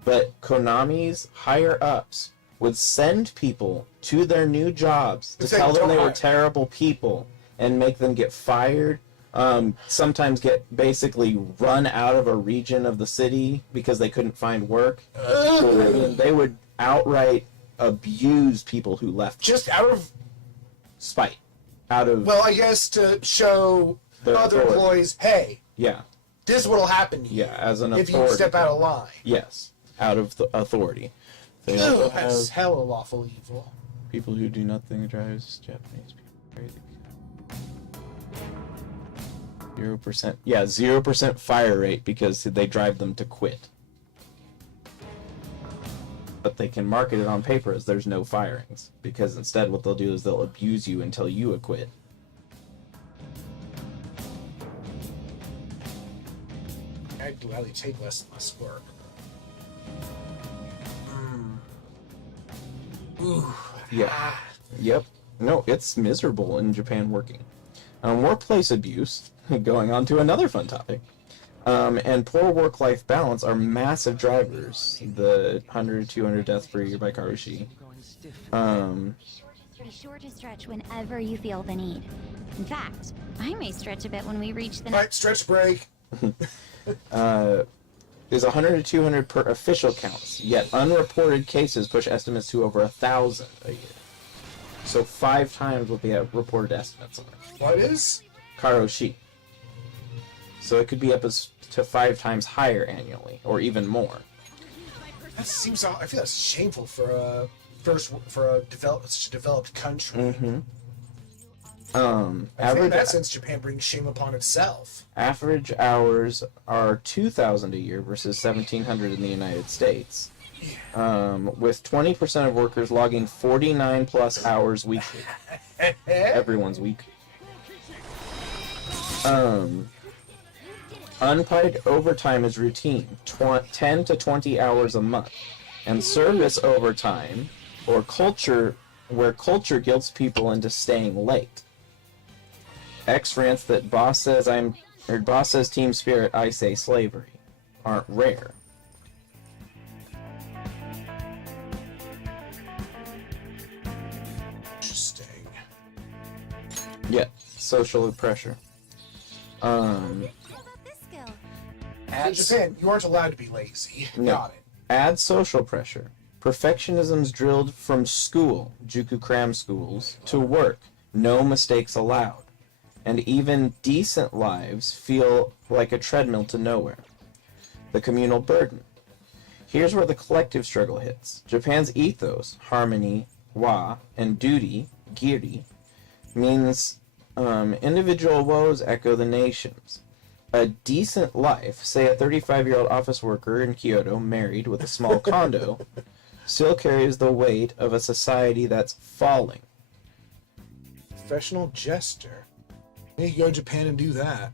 but Konami's higher ups would send people to their new jobs to tell them they were terrible people and make them get fired. Sometimes get basically run out of a region of the city because they couldn't find work. I mean, they would outright abuse people who left just out of spite. I guess to show other employees, hey, this is what'll happen to you. Yeah, as an authority. If you step out of line. Yes, out of the authority. They also have hella lawful evil. People who do nothing drives Japanese people crazy. 0%. Yeah, 0% fire rate because they drive them to quit. But they can market it on paper as there's no firings, because instead what they'll do is they'll abuse you until you acquit. I'd gladly take less and less work. Yeah. Yep. No, it's miserable in Japan working. Workplace abuse, going on to another fun topic, and poor work-life balance are massive drivers. The 100, 200 deaths per year by Karushi. Be sure to stretch whenever you feel the need. In fact, I may stretch a bit when we reach the next stretch break. is 100 to 200 per official counts, yet unreported cases push estimates to over 1,000 a year. So 5 times what the reported estimates are. What is? Karoshi. So it could be up as to 5 times higher annually, or even more. That seems. I feel that's shameful for a developed country. Mm-hmm. I think in that sense, Japan brings shame upon itself. Average hours are 2,000 a year versus 1,700 in the United States. With 20% of workers logging 49 plus hours weekly. Everyone's week. Unpaid overtime is routine, 10 to 20 hours a month. And service overtime, or culture, where culture guilts people into staying late. X rants that boss says team spirit, I say slavery, aren't rare. Interesting. Yeah, social pressure. How about this skill? In Japan, you aren't allowed to be lazy. No. Got it. Add social pressure. Perfectionism's drilled from school, Juku cram schools, to work. No mistakes allowed. And even decent lives feel like a treadmill to nowhere. The communal burden. Here's where the collective struggle hits. Japan's ethos, harmony, wa, and duty, giri, means individual woes echo the nation's. A decent life, say a 35-year-old office worker in Kyoto married with a small condo, still carries the weight of a society that's falling. Professional jester. You can go to Japan and do that.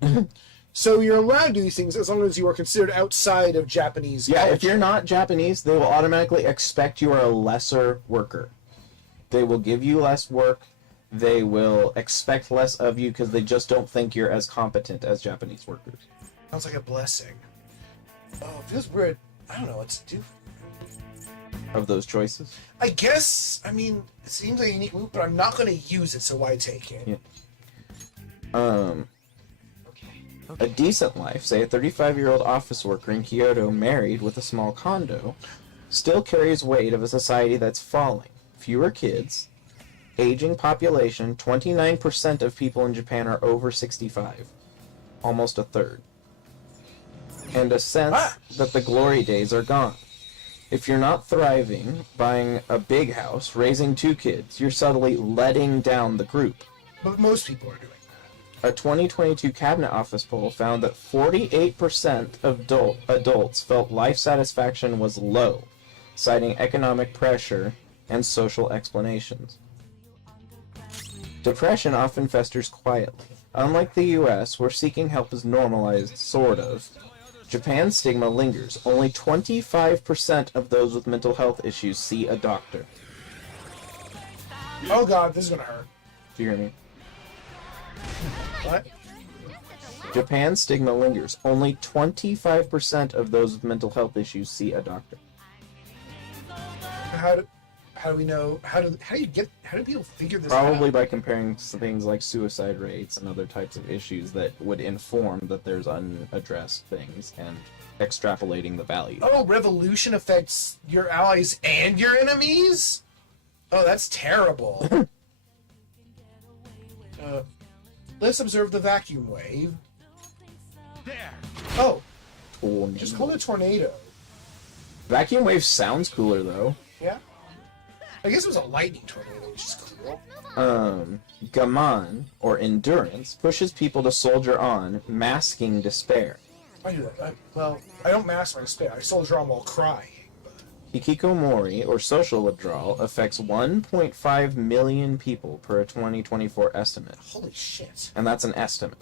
So you're allowed to do these things as long as you are considered outside of Japanese Yeah, culture. if you're not Japanese, they will automatically expect you are a lesser worker. They will give you less work. They will expect less of you because they just don't think you're as competent as Japanese workers. Sounds like a blessing. Oh, it feels weird. I don't know what to do. Of those choices. I guess, I mean, it seems like a unique move, but I'm not going to use it, so why take it? Yeah. A decent life, say a 35-year-old office worker in Kyoto married with a small condo, still carries weight of a society that's falling. Fewer kids, aging population, 29% of people in Japan are over 65. Almost a third. And a sense that the glory days are gone. If you're not thriving, buying a big house, raising 2 kids, you're subtly letting down the group. But most people are doing that. A 2022 Cabinet Office poll found that 48% of adults felt life satisfaction was low, citing economic pressure and social explanations. Depression often festers quietly. Unlike the US, where seeking help is normalized, sort of, Japan's stigma lingers. Only 25% of those with mental health issues see a doctor. Oh god, this is going to hurt. Do you hear me? What? Japan's stigma lingers. Only 25% of those with mental health issues see a doctor. How do we know? How do people figure this Probably out? by comparing things like suicide rates and other types of issues that would inform that there's unaddressed things and extrapolating the value. Oh, revolution affects your allies and your enemies? Oh, that's terrible. Let's observe the vacuum wave. There! Oh, Tornado. just call it a tornado. Vacuum wave sounds cooler though. Yeah? I guess it was a lightning tornado, which is cool. Gaman, or endurance, pushes people to soldier on, masking despair. I do that. I don't mask my despair. I soldier on while crying. Hikikomori, or social withdrawal, affects 1.5 million people per a 2024 estimate. Holy shit. And that's an estimate.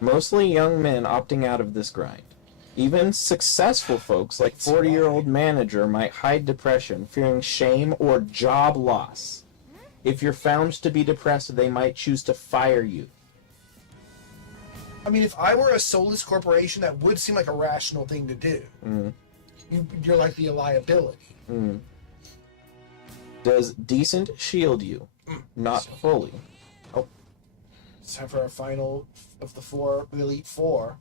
Mostly young men opting out of this grind. Even successful folks like 40-year-old manager might hide depression, fearing shame or job loss. If you're found to be depressed, they might choose to fire you. I mean, if I were a soulless corporation, that would seem like a rational thing to do. You're likely a liability. Does decent shield you? Not fully. Oh, It's time for our final of the Elite Four.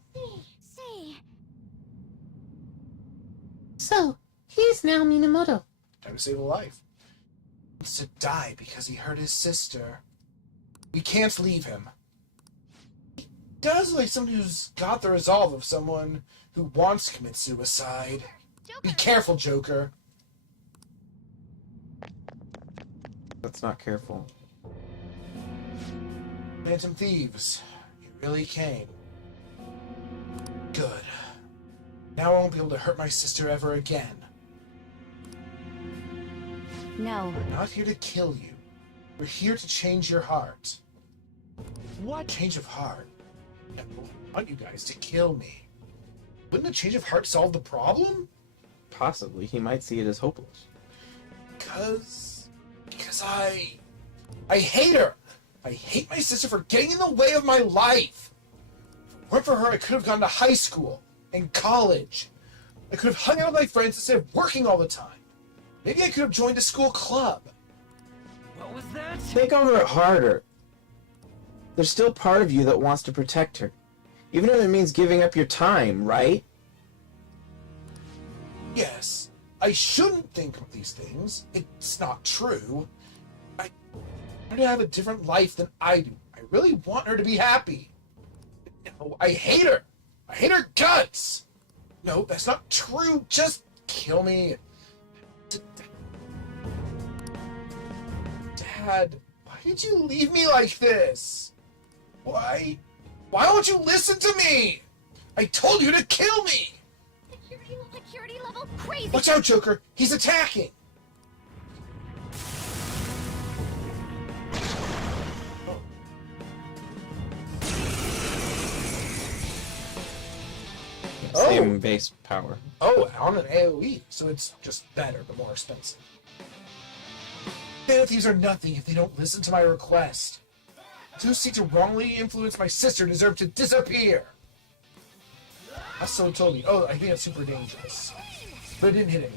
Say, So, he's now Minamoto. Time to save a life. He wants to die because he hurt his sister. We can't leave him. He does like somebody who's got the resolve of someone who wants to commit suicide. Be careful, Joker. That's not careful. Phantom Thieves. You really came. Good. Now I won't be able to hurt my sister ever again. No. We're not here to kill you. We're here to change your heart. What? Change of heart? No, I want you guys to kill me. Wouldn't a change of heart solve the problem? Possibly. He might see it as hopeless. Because I hate her. I hate my sister for getting in the way of my life. If it weren't for her, I could have gone to high school and college. I could have hung out with my friends instead of working all the time. Maybe I could have joined a school club. What was that? Think over it harder. There's still part of you that wants to protect her. Even if it means giving up your time, right? Yes, I shouldn't think of these things. It's not true. I want her to have a different life than I do. I really want her to be happy. No, I hate her. I hate her guts. No, that's not true. Just kill me. Dad, why did you leave me like this? Why won't you listen to me? I told you to kill me. Security level crazy. Watch out, Joker. He's attacking. Same base power. Oh, on an AoE, so it's just better, but more expensive. Phantom Thieves are nothing if they don't listen to my request. Those who seek to wrongly influence my sister deserve to disappear. That's so told me. Oh, I think it's super dangerous. But it didn't hit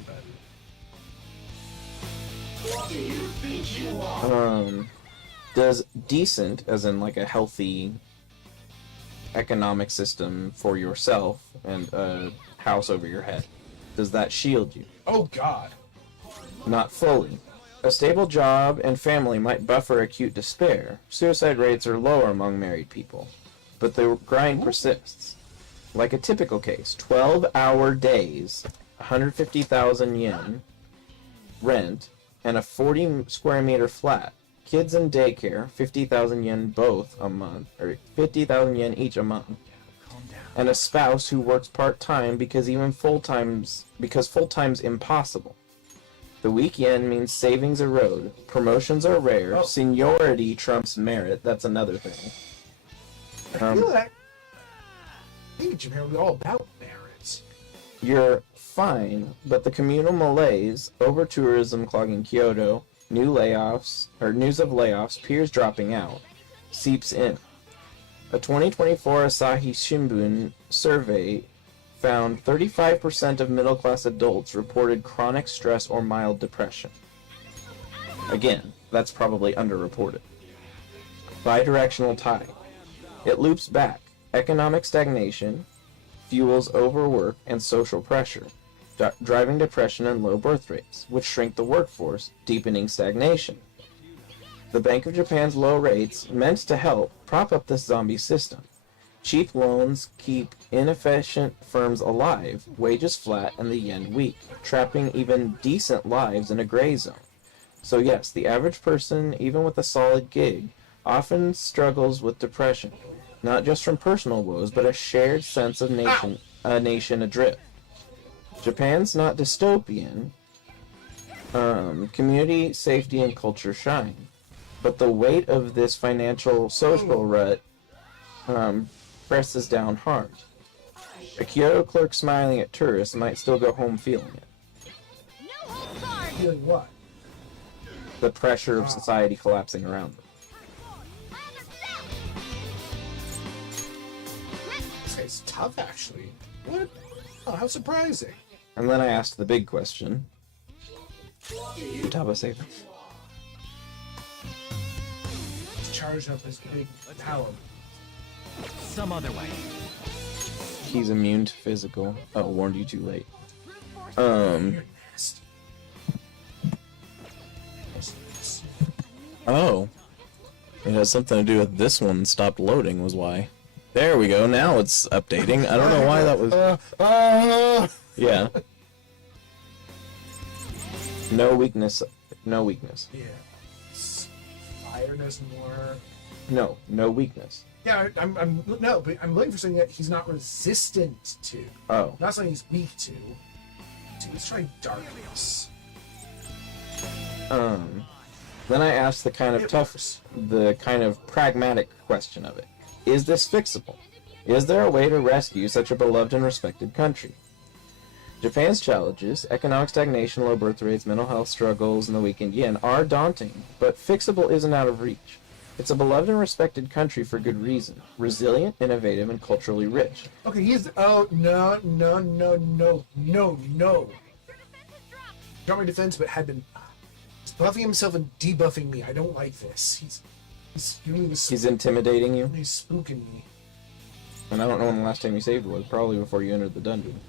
anybody. Does decent, as in like a healthy economic system for yourself and a house over your head, does that shield you? Oh, God. Not fully. A stable job and family might buffer acute despair. Suicide rates are lower among married people. But the grind persists. Like a typical case, 12-hour days, 150,000 yen rent, and a 40 square meter flat. Kids in daycare, 50,000 yen both a month, or 50,000 yen each a month. And a spouse who works part-time because full-time's impossible. The weak yen means savings erode, promotions are rare, seniority trumps merit, that's another thing. I feel that. I think in Japan we're all about merits. You're fine, but the communal malaise, over-tourism clogging Kyoto, news of layoffs, peers dropping out, seeps in. A 2024 Asahi Shimbun survey found 35% of middle-class adults reported chronic stress or mild depression. Again, that's probably underreported. Bidirectional tie. It loops back. Economic stagnation fuels overwork and social pressure, driving depression and low birth rates, which shrink the workforce, deepening stagnation. The Bank of Japan's low rates, meant to help, prop up this zombie system. Cheap loans keep inefficient firms alive, wages flat, and the yen weak, trapping even decent lives in a gray zone. So yes, the average person, even with a solid gig, often struggles with depression, not just from personal woes, but a shared sense of a nation adrift. Japan's not dystopian. Community, safety, and culture shine. But the weight of this financial social rut presses down hard. A Kyoto clerk smiling at tourists might still go home feeling it. Feeling what? The pressure of society collapsing around them. This guy's tough, actually. What? Oh, how surprising. And then I asked the big question. Futaba Saber. He's charged up his big power. Some other way. He's immune to physical. Oh, warned you too late. Um. Oh. It has something to do with this one stopped loading was why. There we go. Now it's updating. I don't know why that was. Yeah. No weakness. No weakness. Yeah. Fire does more. No. No weakness. Yeah, I'm but I'm looking for something that he's not resistant to. Oh. Not something he's weak to. Let's try darkness. Then I asked the kind of the kind of pragmatic question of it. Is this fixable? Is there a way to rescue such a beloved and respected country? Japan's challenges, economic stagnation, low birth rates, mental health struggles, and the weakened yen are daunting, but fixable isn't out of reach. It's a beloved and respected country for good reason. Resilient, innovative, and culturally rich. Okay, oh, no. Got my defense, but had been buffing himself and debuffing me. I don't like this. He's doing this. He's intimidating you? He's spooking me. And I don't know when the last time you saved was. Probably before you entered the dungeon.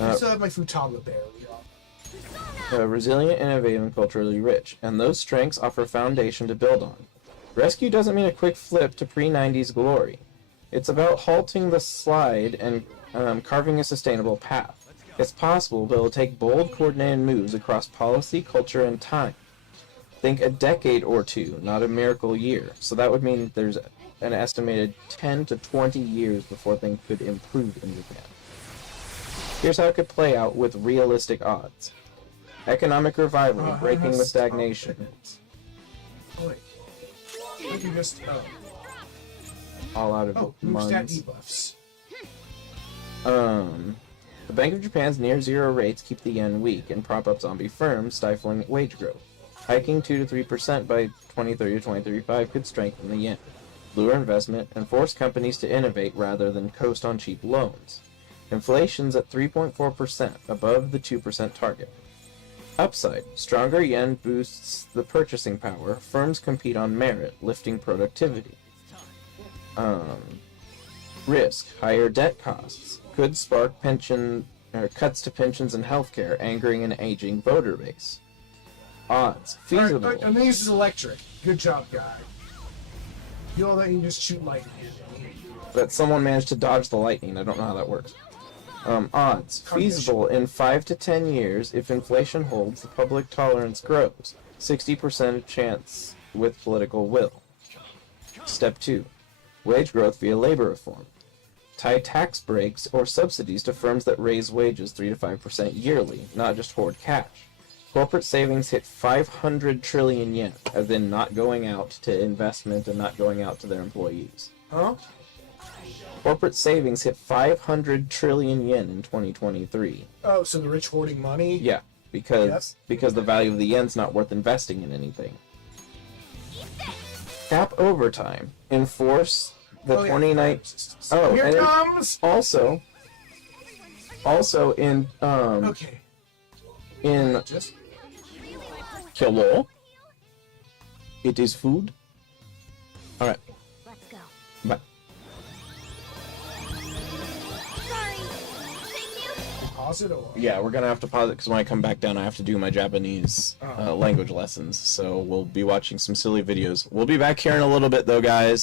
I still have my Futaba barely on. Resilient, innovative, and culturally rich, and those strengths offer a foundation to build on. Rescue doesn't mean a quick flip to pre-90s glory. It's about halting the slide and carving a sustainable path. It's possible, but it'll take bold, coordinated moves across policy, culture, and time. Think a decade or two, not a miracle year. So that would mean there's an estimated 10 to 20 years before things could improve in Japan. Here's how it could play out with realistic odds. Economic revival, breaking the stagnation. Oh, wait. I can just, All out of move stat months. debuffs. The Bank of Japan's near-zero rates keep the yen weak and prop up zombie firms, stifling wage growth. Hiking 2 to 3% by 2030 to 2035 could strengthen the yen, lure investment, and force companies to innovate rather than coast on cheap loans. Inflation's at 3.4%, above the 2% target. Upside, stronger yen boosts the purchasing power, firms compete on merit, lifting productivity. Risk, higher debt costs, could spark cuts to pensions and healthcare, angering an aging voter base. Odds, feasible. I think this is electric. Good job, guy. You know that you just shoot lightning. That someone managed to dodge the lightning. I don't know how that works. Odds, feasible in 5 to 10 years if inflation holds, the public tolerance grows. 60% chance with political will. Step 2. Wage growth via labor reform. Tie tax breaks or subsidies to firms that raise wages 3 to 5% yearly, not just hoard cash. Corporate savings hit 500 trillion yen, as in not going out to investment and not going out to their employees. Huh? Corporate savings hit 500 trillion yen in 2023. Oh, so the rich hoarding money? Yeah, because the value of the yen's not worth investing in anything. Cap overtime. Enforce the 29. Oh, here and it comes. Also in Okay. in Just Hello. It is food. All right. Let's go. Bye. Sorry. Thank you. pause it or Yeah, we're gonna have to pause it because when I come back down, I have to do my Japanese language lessons. So we'll be watching some silly videos. We'll be back here in a little bit, though, guys.